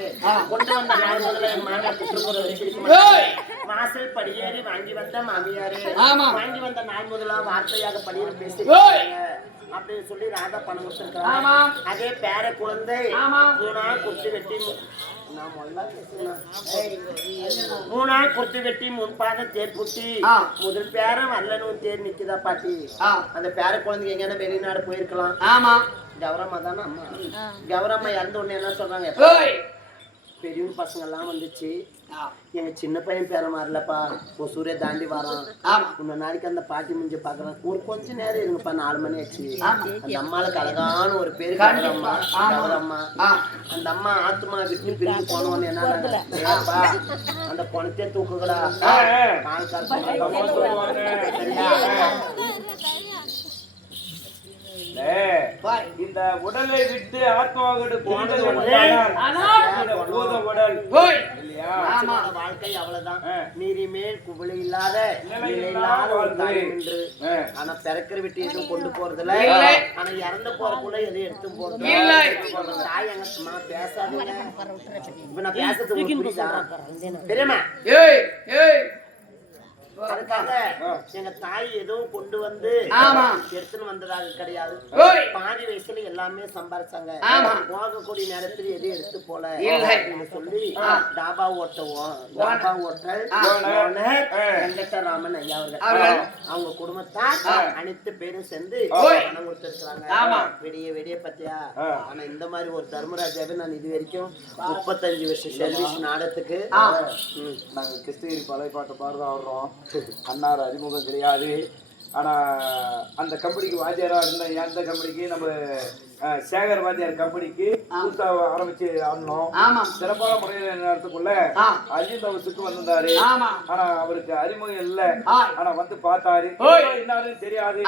கொண்டு வந்த நாள் முதல்ல எங்க மாமியார் குற்றம் வாசல் படியேறி வாங்கி வந்த மாமியாரு வாங்கி வந்த நாள் முதலா வார்த்தையாக படியேறி பேசி அப்படின்னு சொல்லி ராதா பணம் கொடுத்திருக்காங்க. அதே பேர குழந்தை குர்த்தி வெட்டி குர்த்தி வெட்டி முன்பாத தேர் புட்டி முதல் பேரம் வல்லனும் தேர் நிக்குதா பாட்டி. அந்த பேர குழந்தைங்க எங்கன்னா வெளிநாடு போயிருக்கலாம். கௌரம்மா தானே அம்மா. கௌரம்மா இறந்த உடனே என்ன சொல்றாங்க, பெரியவங்க பசங்க எல்லாம் வந்துச்சு, எங்க சின்ன பையன் பேர மாறலப்பா, ஒசூரே தாண்டி வரான், இன்னொரு நாளைக்கு அந்த பாட்டி முடிஞ்சு பாக்குறேன், ஒரு கொஞ்ச நேரம் இருங்கப்பா, 4 மணி ஆச்சு. அந்த அம்மாளுக்கு அழகான ஒரு பேரு கௌரம்மா. கௌரம்மா அந்த அம்மா ஆத்மா விட்டு பிரிஞ்சு போனோன்னு என்னப்பா அந்த பணத்தை தூக்குகடா இந்த உடலை விட்டு ஆத்மாவோட வாழ்க்கை அவ்வளவுதான். நீரி மேல் குவளை இல்லாத ஆனா பிறக்கிற விட்டு எதுவும் கொண்டு போறதுல, ஆனா இறந்து போறக்குள்ள எதுவும் எடுத்து போறது தாய் எங்கம்மா பேசாதீங்க. இப்ப நான் பேசுறது தெரியுமா? அதுக்காக எங்க தாய் எதுவும் கொண்டு வந்து எடுத்துன்னு வந்ததாக கிடையாது. பாதி வயசுல எல்லாமே சம்பாரிச்சாங்க. போகக்கூடிய நேரத்தில் எதுவும் எடுத்து போல சொல்லி டாபா ஓட்டவோம். டாபா ஓட்டல் வெங்கட்ராமன் ஐயா அவர்கள் அவங்க குடும்பத்தார் அனைத்து பேரும் சேர்ந்து பணம் கொடுத்திருக்கிறாங்க. வெடிய பத்தியா. ஆனா இந்த மாதிரி ஒரு தர்மராஜாவே நான் இது வரைக்கும் 35 வருஷம் சர்வீஸ் நாடகத்துக்கு நாங்க கிருஷ்ணகிரி பழைய பாட்டு பாடுறோம் ஆடுறோம். அன்னார் அறிமுகம் கிடையாது. ஆனா அந்த கம்பெனிக்கு வாத்தியாரா இருந்த எந்த கம்பெனிக்கு நம்ம சேகர் வாத்தியார் கம்பெனிக்கு புதுசா ஆரம்பிச்சு ஆடணும். சிறப்பான முறையில் நேரத்துக்குள்ள அஜித் ஹவுஸுக்கு வந்திருந்தாரு. ஆனா அவருக்கு அறிமுகம் இல்ல. ஆனா வந்து பார்த்தாரு, என்னாலும் தெரியாது.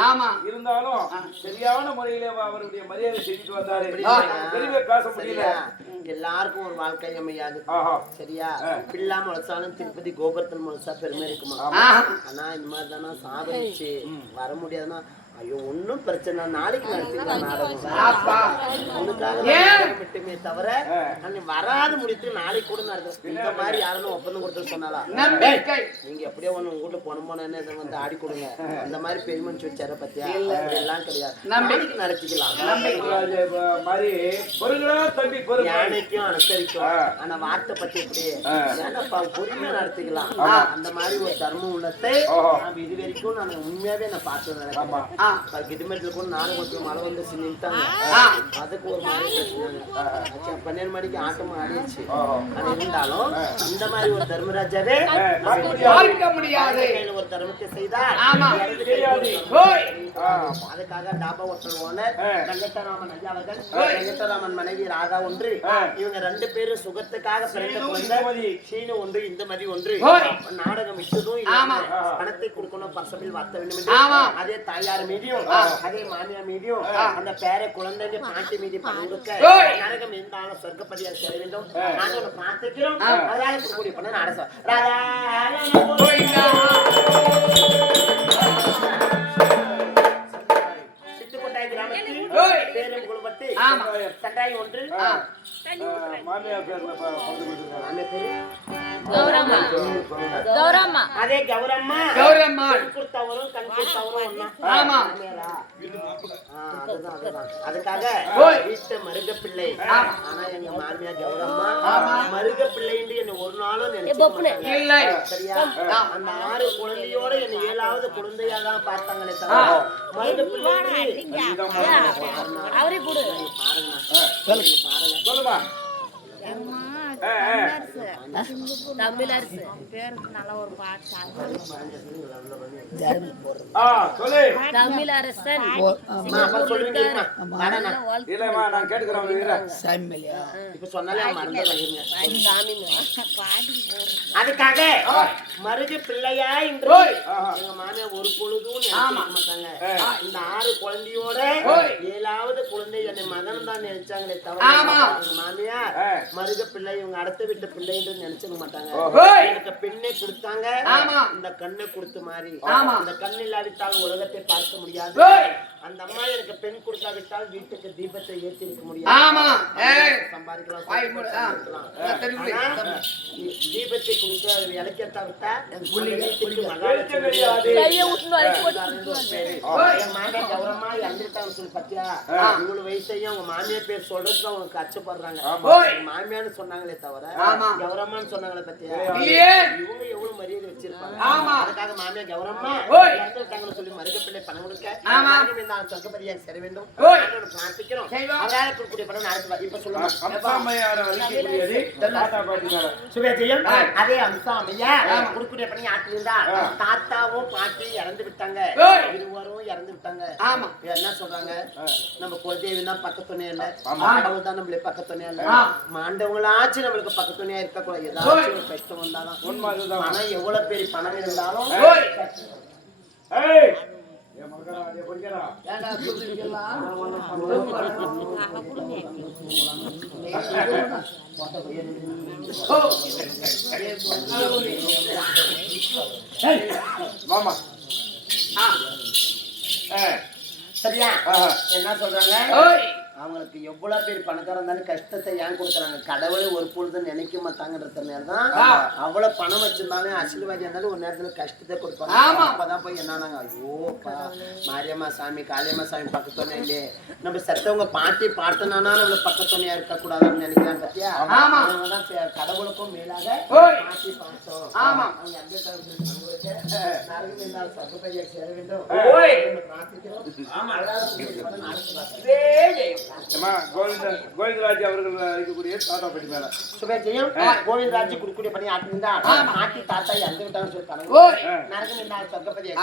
இருந்தாலும் சரியான முறையில அவருடைய மரியாதை செஞ்சுட்டு வந்தாரு. தெளிவே பேச முடியல. எல்லாருக்கும் ஒரு வாழ்க்கை அமையாது சரியா. பிள்ளா முளைச்சாலும் திருப்பதி கோபுரத்தில் முளைச்சா பெருமை இருக்குமா. ஆனா இந்த மாதிரி தானே சாதனிச்சு வர முடியாதுன்னா ஐயோ ஒன்னும் பிரச்சனை, நாளைக்கு நடத்திக்கலாம் மட்டுமே தவிர வராது முடித்து நாளைக்கு கூட நடக்கும். இந்த மாதிரி யாரும் ஒப்பந்தம் கொடுத்து சொன்னாலா நீங்க எப்படியோ ஒண்ணு உங்ககிட்ட போனோம்னு இதை வந்து ஆடி கொடுங்க, அந்த மாதிரி பெருமனுச்சு வச்சார பத்தியா எல்லாம் கிடையாது. நாளைக்கு நடத்திக்கலாம். யானைக்கும் அனுசரிக்கும். ஆனா வார்த்தை பத்தி எப்படி ஏன்னா பொறுமையா நடத்திக்கலாம். அந்த மாதிரி ஒரு தர்மம் உள்ளத்தை இது வரைக்கும் நான் உண்மையாவே நான் பார்த்தது. கிட்டமேட்டில் கூட நானும் கொஞ்சம் மழை வந்து நின்ட்டாங்க. அதுக்கு ஒரு மாதிரி பிரச்சனை. 12 மணிக்கு ஆட்டமும் ஆடிடுச்சு. இருந்தாலும் இந்த மாதிரி ஒரு தர்மராஜாவே ஒரு தர்மத்தை செய்தார். அதுக்காக டாபா ஹோட்டல் ஓனர் வெங்கடராமன் ஐயா அவர்கள் வெங்கடராமன் மனைவி ராதா ஒன்று இவங்க 2 பேரும் சுகத்துக்காக பிறந்த குழந்தை சீனு ஒன்று இந்துமதி ஒன்று நாடகம் இட்டதும் பணத்தை கொடுக்கணும் பர்சபில் வார்த்த வேண்டும் என்று அதே தாயார் மீதியும் அதே மாமியார் மீதியும் அந்த பேர குழந்தை பாட்டி மீதி பங்குக்க நரகம் இருந்தாலும் சொர்க்கப்பதியாக சேர வேண்டும் நான் ஒன்று பார்த்துக்கிறோம் அதனால கூடிய பண்ண நாடகம் ராதா சித்துக்கோட்டாய் கிராமத்தில் பேரும் குழுப்பட்டு சண்டாய் ஒன்று மாமியார் பேர்ல மாமியார் பேரு கௌரம்மா கௌரம்மா அதே கௌரம்மா கௌரம்மா கொடுத்தவரும் கண் கொடுத்தவரும் ஒண்ணா ஆமா அதுதான் அதுக்காக வீட்டு மருக பிள்ளை ஆனா எங்க மாமியார் கௌரம்மா மருக பிள்ளைன்னு என்ன ஒரு நாளும் நினைச்சு இல்லை சரியா அந்த 6 குழந்தையோட என்ன 7வது குழந்தையா தான் பார்த்தாங்களே தவிர மருக பிள்ளை அவரே போடு சொல்லுமா தமிழ் அரசு பேருக்கு நல்ல ஒரு பாட்டு சொல்லு தமிழ் அரசன் இல்லம்மா நான் கேட்டுக்கிறேன் இப்ப சொன்னாலே அதுக்காக மருகு பிள்ளையா இன்று எங்க மாமியா ஒரு பொழுதும் நினைக்க மாட்டாங்க இந்த 6 குழந்தையோட 7வது குழந்தை என்னை மகன் தான் நினைச்சாங்களே தவிர எங்க மாமியா மருக பிள்ளை இவங்க அடுத்த வீட்டு பிள்ளை என்று நினைச்சுக்க மாட்டாங்க எனக்கு பெண்ணை கொடுத்தாங்க இந்த கண்ணை கொடுத்து மாறி அந்த கண் இல்லாவிட்டால் உலகத்தை பார்க்க முடியாது அந்த அம்மா எனக்கு பெண் கொடுக்காவிட்டால் வீட்டுக்கு தீபத்தை ஏற்றி இருக்க முடியாது சம்பாதிக்கலாம் தீபத்தை கொடுத்து இலக்கியத்தா விட்டா வீட்டுக்கு மாமியார் கௌரவமா இறந்துட்டாங்க சொல்லி பத்தியா இவ்வளவு வயசையும் அவங்க மாமியார் பேர் சொல்றதுக்கு அவங்க அச்சப்படுறாங்க மாமியான்னு சொன்னாங்களே தவிர கௌரவமான்னு சொன்னாங்களே பத்தியா இவங்க எவ்வளவு மரியாதை வச்சிருப்பாங்க அதுக்காக மாமியார் கௌரவமா இறந்துட்டாங்கன்னு சொல்லி மருகப்பிள்ளை பணம் கொடுக்க சொர்க்கப்பதியாக சேர வேண்டும் பிரார்த்திக்கிறோம் அவரால் கொடுக்கக்கூடிய பணம் நடத்துவார் இப்ப சுபேஜயம் அதே அம்சாமையா கொடுக்கக்கூடிய பணம் ஆட்டிருந்தா தாத்தாவும் பாட்டி இறந்து விட்டாங்க இருவரும் இறந்து விட்டாங்க ஆமா என்ன சொல்றாங்க நம்ம குலதேவி தான் பக்கத்துணையா இல்ல கடவுள் தான் நம்மளே பக்கத்துணையா இல்ல மாண்டவங்களாச்சும் நம்மளுக்கு பக்கத்துணையா இருக்க கூடாது ஏதாச்சும் ஒரு கஷ்டம் வந்தாலும் பணம் எவ்வளவு பெரிய பணம் இருந்தாலும் மாமா சரியா என்ன சொல்றாங்க அவங்களுக்கு எவ்வளவு பேர் பணக்காரன் இருந்தாலும் கஷ்டத்தை ஏன் கொடுக்குறாங்க கடவுளை ஒரு பொழுது நினைக்க மாட்டாங்கன்றதுனால தான் அவ்வளவு பணம் வச்சிருந்தாலும் ஆசீர்வாதம் இருந்தாலும் ஒரு நேரத்துல கஷ்டத்தை கொடுப்பாங்க அப்பதான் போய் என்னன்னாங்க ஐயோப்பா மாரியம்மா சாமி காளியம்மா சாமி பக்கத்துணையா இல்லையே நம்ம செத்தவங்க பாட்டி பாட்டனானா நம்மள பக்கத்துணையா இருக்க கூடாதுன்னு நினைக்கிறாங்க பத்தியா அவங்கதான் கடவுளுக்கும் மேலாக பாட்டி பாட்டோம் அவங்க சர்வபதியாக சேர வேண்டும் கோவிந்தராஜ் அவர்கள் இருக்கக்கூடிய தாத்தா பட்டி மேல சுபேஜயம் கோவிந்தராஜ் குடுக்கூடிய பணி ஆட்டிருந்தா ஆட்டி தாத்தா இறந்து விட்டான்னு சொல்லிட்டாங்க நரகம் இருந்தால் சொர்க்கப்பதியாக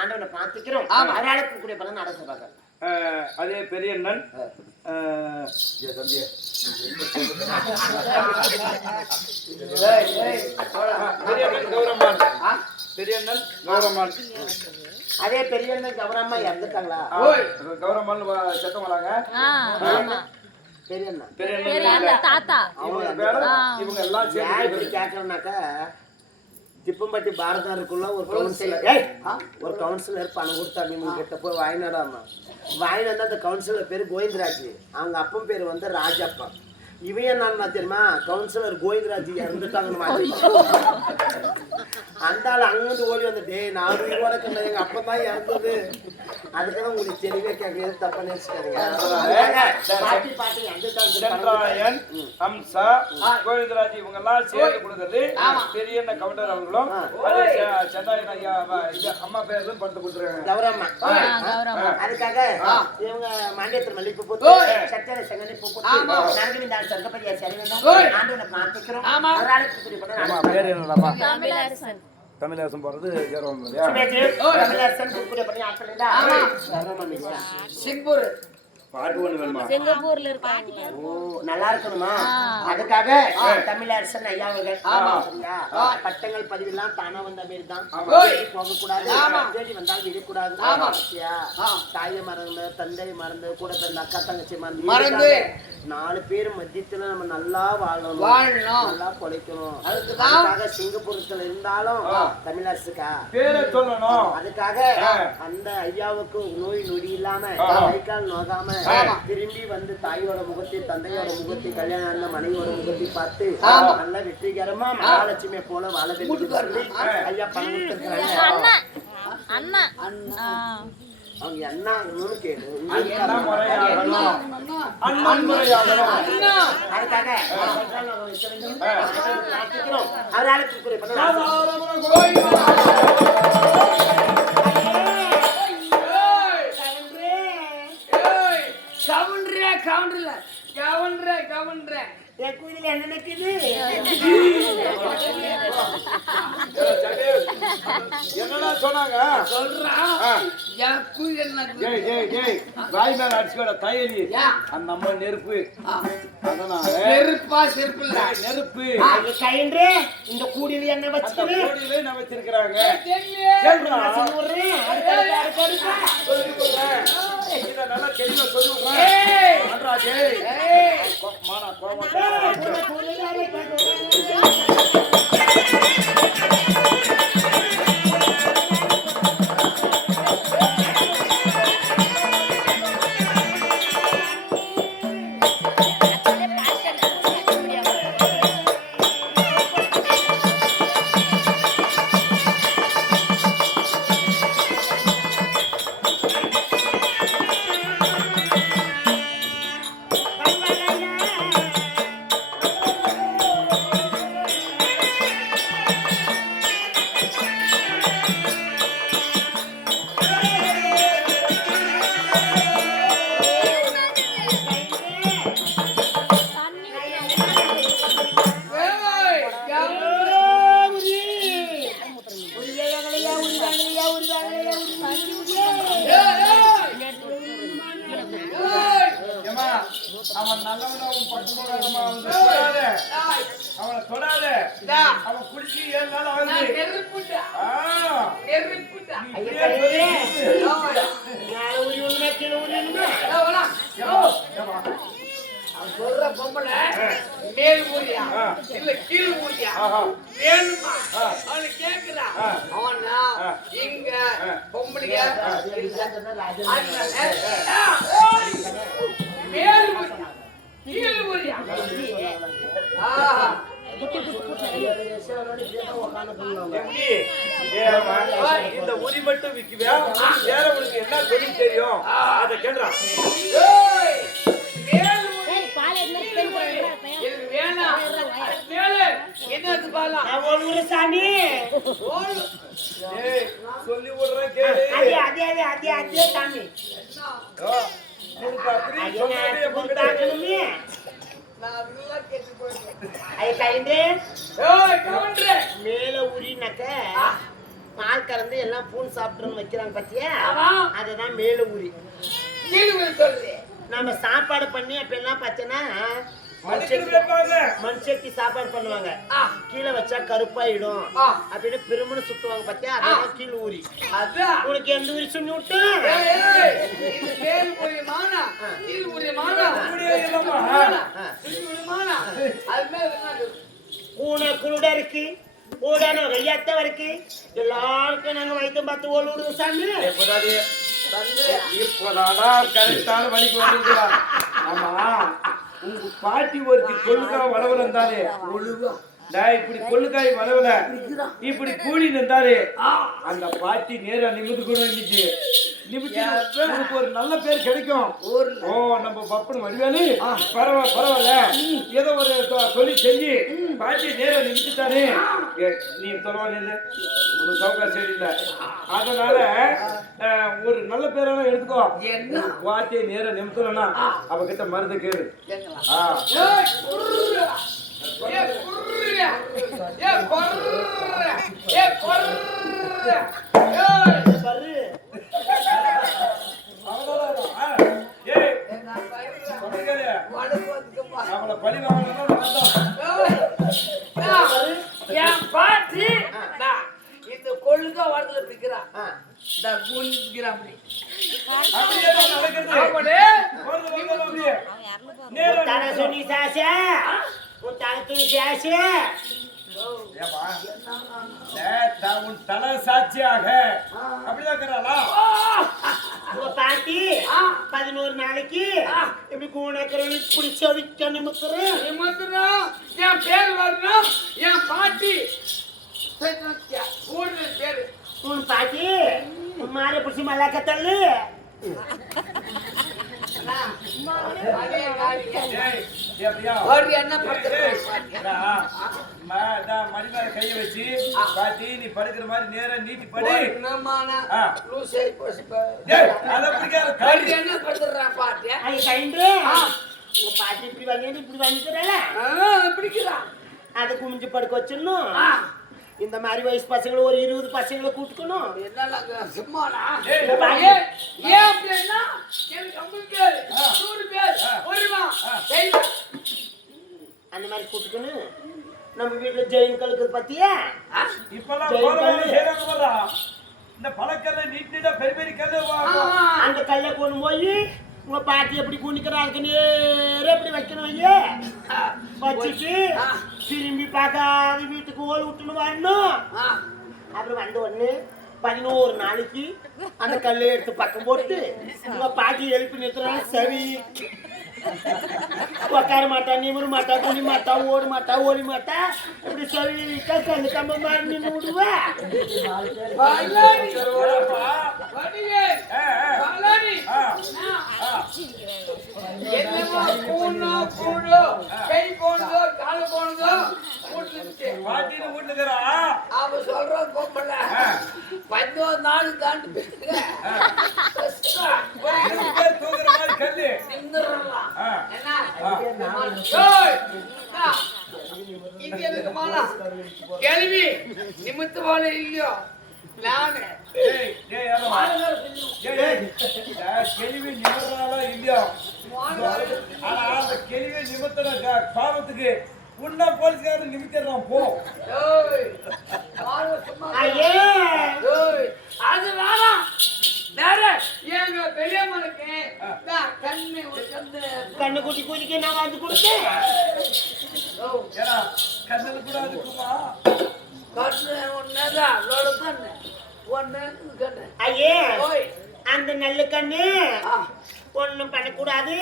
ஆண்டவனை பிரார்த்திக்கிறோம் அதனால குடுக்கூடிய பணம் நடத்துவாங்க அதே பெரியண்ணன் பெரியண்ணன் கௌரவமான் அதே பெரியண்ணன் கௌரவமா இறந்துட்டாங்களா கௌரவமான் செத்தவங்களாங்க பெரியண்ணா தாத்தா இவங்க எல்லாம் இப்படி கேட்கறனாக்கா திப்பம்பட்டி பாரதாருக்குள்ள ஒரு கவுன்சிலர் பணம் கொடுத்தாங்க இவங்க கிட்ட போய் வாங்கினாடாமா வாங்கினா அந்த கவுன்சிலர் பேரு கோவிந்தராஜ் அவங்க அப்பன் பேரு வந்து ராஜப்பா இவன் என்ன தெரியுமா கவுன்சிலர் கோவிந்தராஜ் இறந்துட்டாங்கன்னு அந்த ஆள் அங்கிருந்து ஓடி வந்துட்டு நான் உயிரோட கண்ட எங்க அப்பதான் இறந்தது அதுக்காக உங்களுக்கு தெளிவே கேட்கறது தப்பா நினைச்சுக்காதீங்க அம்சா கோவிந்தராஜ் இவங்க எல்லாம் சேர்த்து கொடுக்கறது பெரிய கவுண்டர் அவர்களும் சென்டாயன் ஐயா அம்மா பேர்ல படுத்து கொடுத்துருக்காங்க கௌரவமா அதுக்காக இவங்க மாண்டியத்தில் மல்லிப்பூ போட்டு சட்டரை செங்கனி பூ போட்டு நரகவிந்தாள் சொர்க்கப்பதியாக சேர வேண்டும் ஆண்டவனை பிரார்த்திக்கிறோம் தமிழரசன் தமிழரசன் போறது ஜெரம் சுமேஷ், தமிழரசன் புதுக்குடி பண்ணி ஆட்களா? ஆமா. ஜெரம் இல்லையா? சிங்கப்பூர் பாட்டு ஒண்ணு வேணுமா? சிங்கப்பூர்ல இருக்காங்க. ஓ, நல்லா இருக்கணுமா? அதுக்காக தமிழரசன் ஐயா அவர்கள் சரியா? பட்டங்கள் பதிவெல்லாம் தானா வந்த மாதிரி தான். போக கூடாது, தேடி வந்தால் விடக்கூடாது. சரியா? தாயை மறந்து, தந்தையை மறந்து, கூட பிறந்த அக்கா தங்கச்சி மறந்து 4 பேர் மத்தியத்துல நம்ம நல்லா வாழணும், நல்லா பொழைக்கணும். அதுக்காக சிங்கப்பூரத்துல இருந்தாலும் தமிழரசுக்கா பேரை சொல்லணும். அதுக்காக அந்த ஐயாவுக்கு நோய் நொடி இல்லாம கை கால் நோகாம திரும்பி வந்து தாயோட முகத்தை, தந்தையோட முகத்தை, கல்யாணம் ஆன மனைவியோட முகத்தை பார்த்து நல்ல வெற்றிகரமா மகாலட்சுமியை போல வாழ வேண்டும் சொல்லி ஐயா பணம் அண்ணா அண்ணா அவங்க என்ன கேளு. அண்ணன் முறையாகணும். அண்ணன் முறையாகணும். அதுக்காக அதனால கவுண்டர என் குயில என்ன நினைக்குது? என்னடா சொன்னாங்க? சொல்றான் என் குயில் என்ன ஏய் ஏய் ஏய் வாய் மேல அடிச்சுட தையலி. அந்த அம்மா நெருப்பு. அதனால நெருப்பா செருப்பு இல்ல நெருப்பு. கைன்று இந்த கூடியில என்ன அந்த வச்சுக்கிட்டு கோடியிலே நான் வச்சிருக்காங்க. சொல்றேன் சொல்லி கொடுறேன். இத நல்லா தெளிவா சொல்லி விடுறேன். ஆண்ட்ராஜே. மானா கோவம். அவன் நல்லவனா பட்டு போடாதமா, அவனை தொடாத. அவன் குடிச்சு 7 நாள் ஆகுது. நெருப்புடா நெருப்புடா சொல்ற பொம்பளை மேல் ஊரியா இல்ல கீழ் ஊரியா வேணுமா அவனு கேக்குறா. அவனா இங்க பொம்பளையா மேல் ஊரியா கீழ் ஊரியா? இந்த உரி மட்டும் விக்குவியா? வேற உனக்கு என்ன தொழில் தெரியும்? அதை கேட்றான். சொல்லி விடுறேன் கேளு. மேல ஊறினாக்க பால் கறந்து எல்லாம் பூன் சாப்பிட்டு வைக்கிறாங்க பத்தியா? அதுதான் மேல ஊறி. நம்ம சாப்பாடு பண்ணி அப்ப என்ன பார்த்தேன்னா மண்சட்டி சாப்பாடு பண்ணுவாங்க, கீழே வச்சா கருப்பாயிடும் அப்படின்னு பெருமனு சுத்துவாங்க பத்தியா? அதான் கீழ் ஊறி. உனக்கு எந்த ஊரி சொல்லி விட்டு பூனை குருட இருக்கு, கூடான கையாத்த இருக்கு, எல்லாருக்கும் நாங்க வைத்தியம் பார்த்து ஓடு விடுவோம் சாமி. இப்பதானா கரெக்டான வழிக்கு வந்துருக்கா. ஆமா, உங்க பாட்டி ஒருத்தி கொள்ளுக்காய் வளவல இருந்தாலே இப்படி கொள்ளுக்காய் வளவல இப்படி கூலி நின்றாரு. அந்த பாட்டி நேரா நிமிந்து கூட இருந்துச்சு. நிமிச்சு ஒரு நல்ல பேர் கிடைக்கும். ஓ நம்ம பப்பன் வடிவேலு பரவாயில்ல ஏதோ ஒரு தொழில் செஞ்சு பாட்டி நேரம் நிமிச்சுட்டாரு. நீ சொல்லுவாங்க ஒரு சௌகரியம் சரியில்லை. அதனால ஒரு நல்ல பேரெல்லாம் எடுத்துக்கோ. பாட்டியை நேரம் நிமித்தணும்னா அவகிட்ட மருந்து கேளு. ஏ கொர்ர ஏய் பாரு ஏய் நான் பயப்படுறேன் சொல்லுங்களே வடபோத்துக்கு அவளை பழி வாங்கணும்னா என் பாட்டி இந்த கொள்கை வரல பிக்கிறான் இந்த குளிக்கிறான் அப்படியே தான் நடக்குது அவனே அப்படியே அவன் தான சொன்னி சாசே உன் தனக்கு சாசே ஏப்பா உன் தலை சாட்சியாக அப்படிதான் இருக்கிறாளா உங்க பாட்டி 11 நாளைக்கு இப்படி கூணக்கரணி பிடிச்ச விக்க நிமித்துறேன் நிமிந்தனா என் பேர் வரணும் என் பாட்டி ஊர்ல பேரு உன் பாட்டி உன் மாலை பிடிச்சி மல்லாக்க தள்ளு அதே காரியம் ஏய் எப்படியா ஒரு என்ன பண்றது மணி மேல கைய வச்சு பாட்டி நீ படுக்கிற மாதிரி நேரா நீட்டி படு என்னமான ஆ. லூசை போசிப்ப ஏய் அத பிடிக்காத ஒரு காடி என்ன பண்றான் பாட்டி அது கைண்டு உங்க பாட்டி இப்படி வந்து இப்படி வந்துக்கிறல பிடிக்கிறான் அது குமிஞ்சு படுக்க வச்சிடணும் இந்த மாதிரி வயசு பசங்களை ஒரு 20 பசங்களை கூட்டுக்கணும் என்ன சும்மாடா ஏய், ஏன் அப்படின்னா எனக்கு 50 பேர் 100 பேர் ஒருமா அந்த மாதிரி கூட்டுக்கணும் நம்ம வீட்டுல ஜெயின் கழுக்கு பத்தியா இப்பெல்லாம் போறவங்க செய்றாங்க பாரா இந்த பழக்கல்ல நீட்டிட்டா பெரிய பெரிய கல்லு அந்த கல்லை கொண்டு போய் உங்க பாட்டி எப்படி குனிக்கிறாங்க நேரம் எப்படி வைக்கணும் ஐயா வச்சுட்டு திரும்பி பார்க்காத வீட்டுக்கு ஓல் விட்டுன்னு வரணும் அப்புறம் வந்த உடனே 11 நாளைக்கு அந்த கல்லை எடுத்து பக்கம் போட்டு உங்க பாட்டி எழுப்பி நிறுத்துறாங்க சரி உட்கார மாட்டா நிமிர மாட்டா குனி மாட்டா ஓட மாட்டா ஓடி மாட்டா இப்படி சொல்லிட்டா கல்லு கம்ப மாதிரி நின்று விடுவா என்னமோ கூணோ கூடோ கை போனதோ கால் போனதோ பாட்டின்னு வீட்டுக்கிறா அவ சொல்ற பொம்பளை 11 நாள் தாண்டி ஒரு 20 பேர் தூங்குற மாதிரி கல்லு நின்றுடலாம் என்ன இது எனக்கு மாலா கேள்வி நிமித்து போல இல்லையோ நானு ஏய் ஏய் யாரோ கேள்வி நிமிர்றாளோ இல்லையோ ஆனா அந்த கேள்வி நிமித்தன பாவத்துக்கு உன்ன போலீஸ்காரன் நிமித்திடுறான் போ ஐயே அது வேணாம் வேற எங்க பெரியம்மனுக்கு கண்ணு கண்ணு குட்டி குதிக்க நான் வந்து கொடுத்தேன் ஏன்னா கண்ணில் கூட இருக்குமா கண்ணு ஒன்னதான் அதோட கண்ணு ஒன்னு கண்ணு ஐயே ஓய் அந்த நல்ல கண்ணு ஒண்ணும் பண்ணக்கூடாது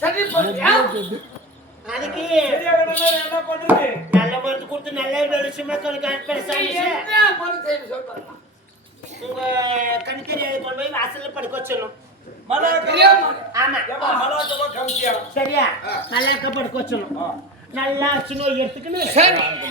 சரி பண்ணியா அதுக்கு சரியாக என்ன பண்றது நல்ல மருந்து கொடுத்து நல்ல வெளிச்சமா கொஞ்சம் என்ன மனசை சொல்றாங்க உங்க கண் தெரியாது கொண்டு போய் வாசல்ல படுக்க வச்சிடணும் பெரியம்மன் ஆமா மலாட்டமா கமிச்சியா சரியா நல்லா படுக்க வச்சிடணும் நல்லா வச்சுன்னு எடுத்துக்கணும் சரி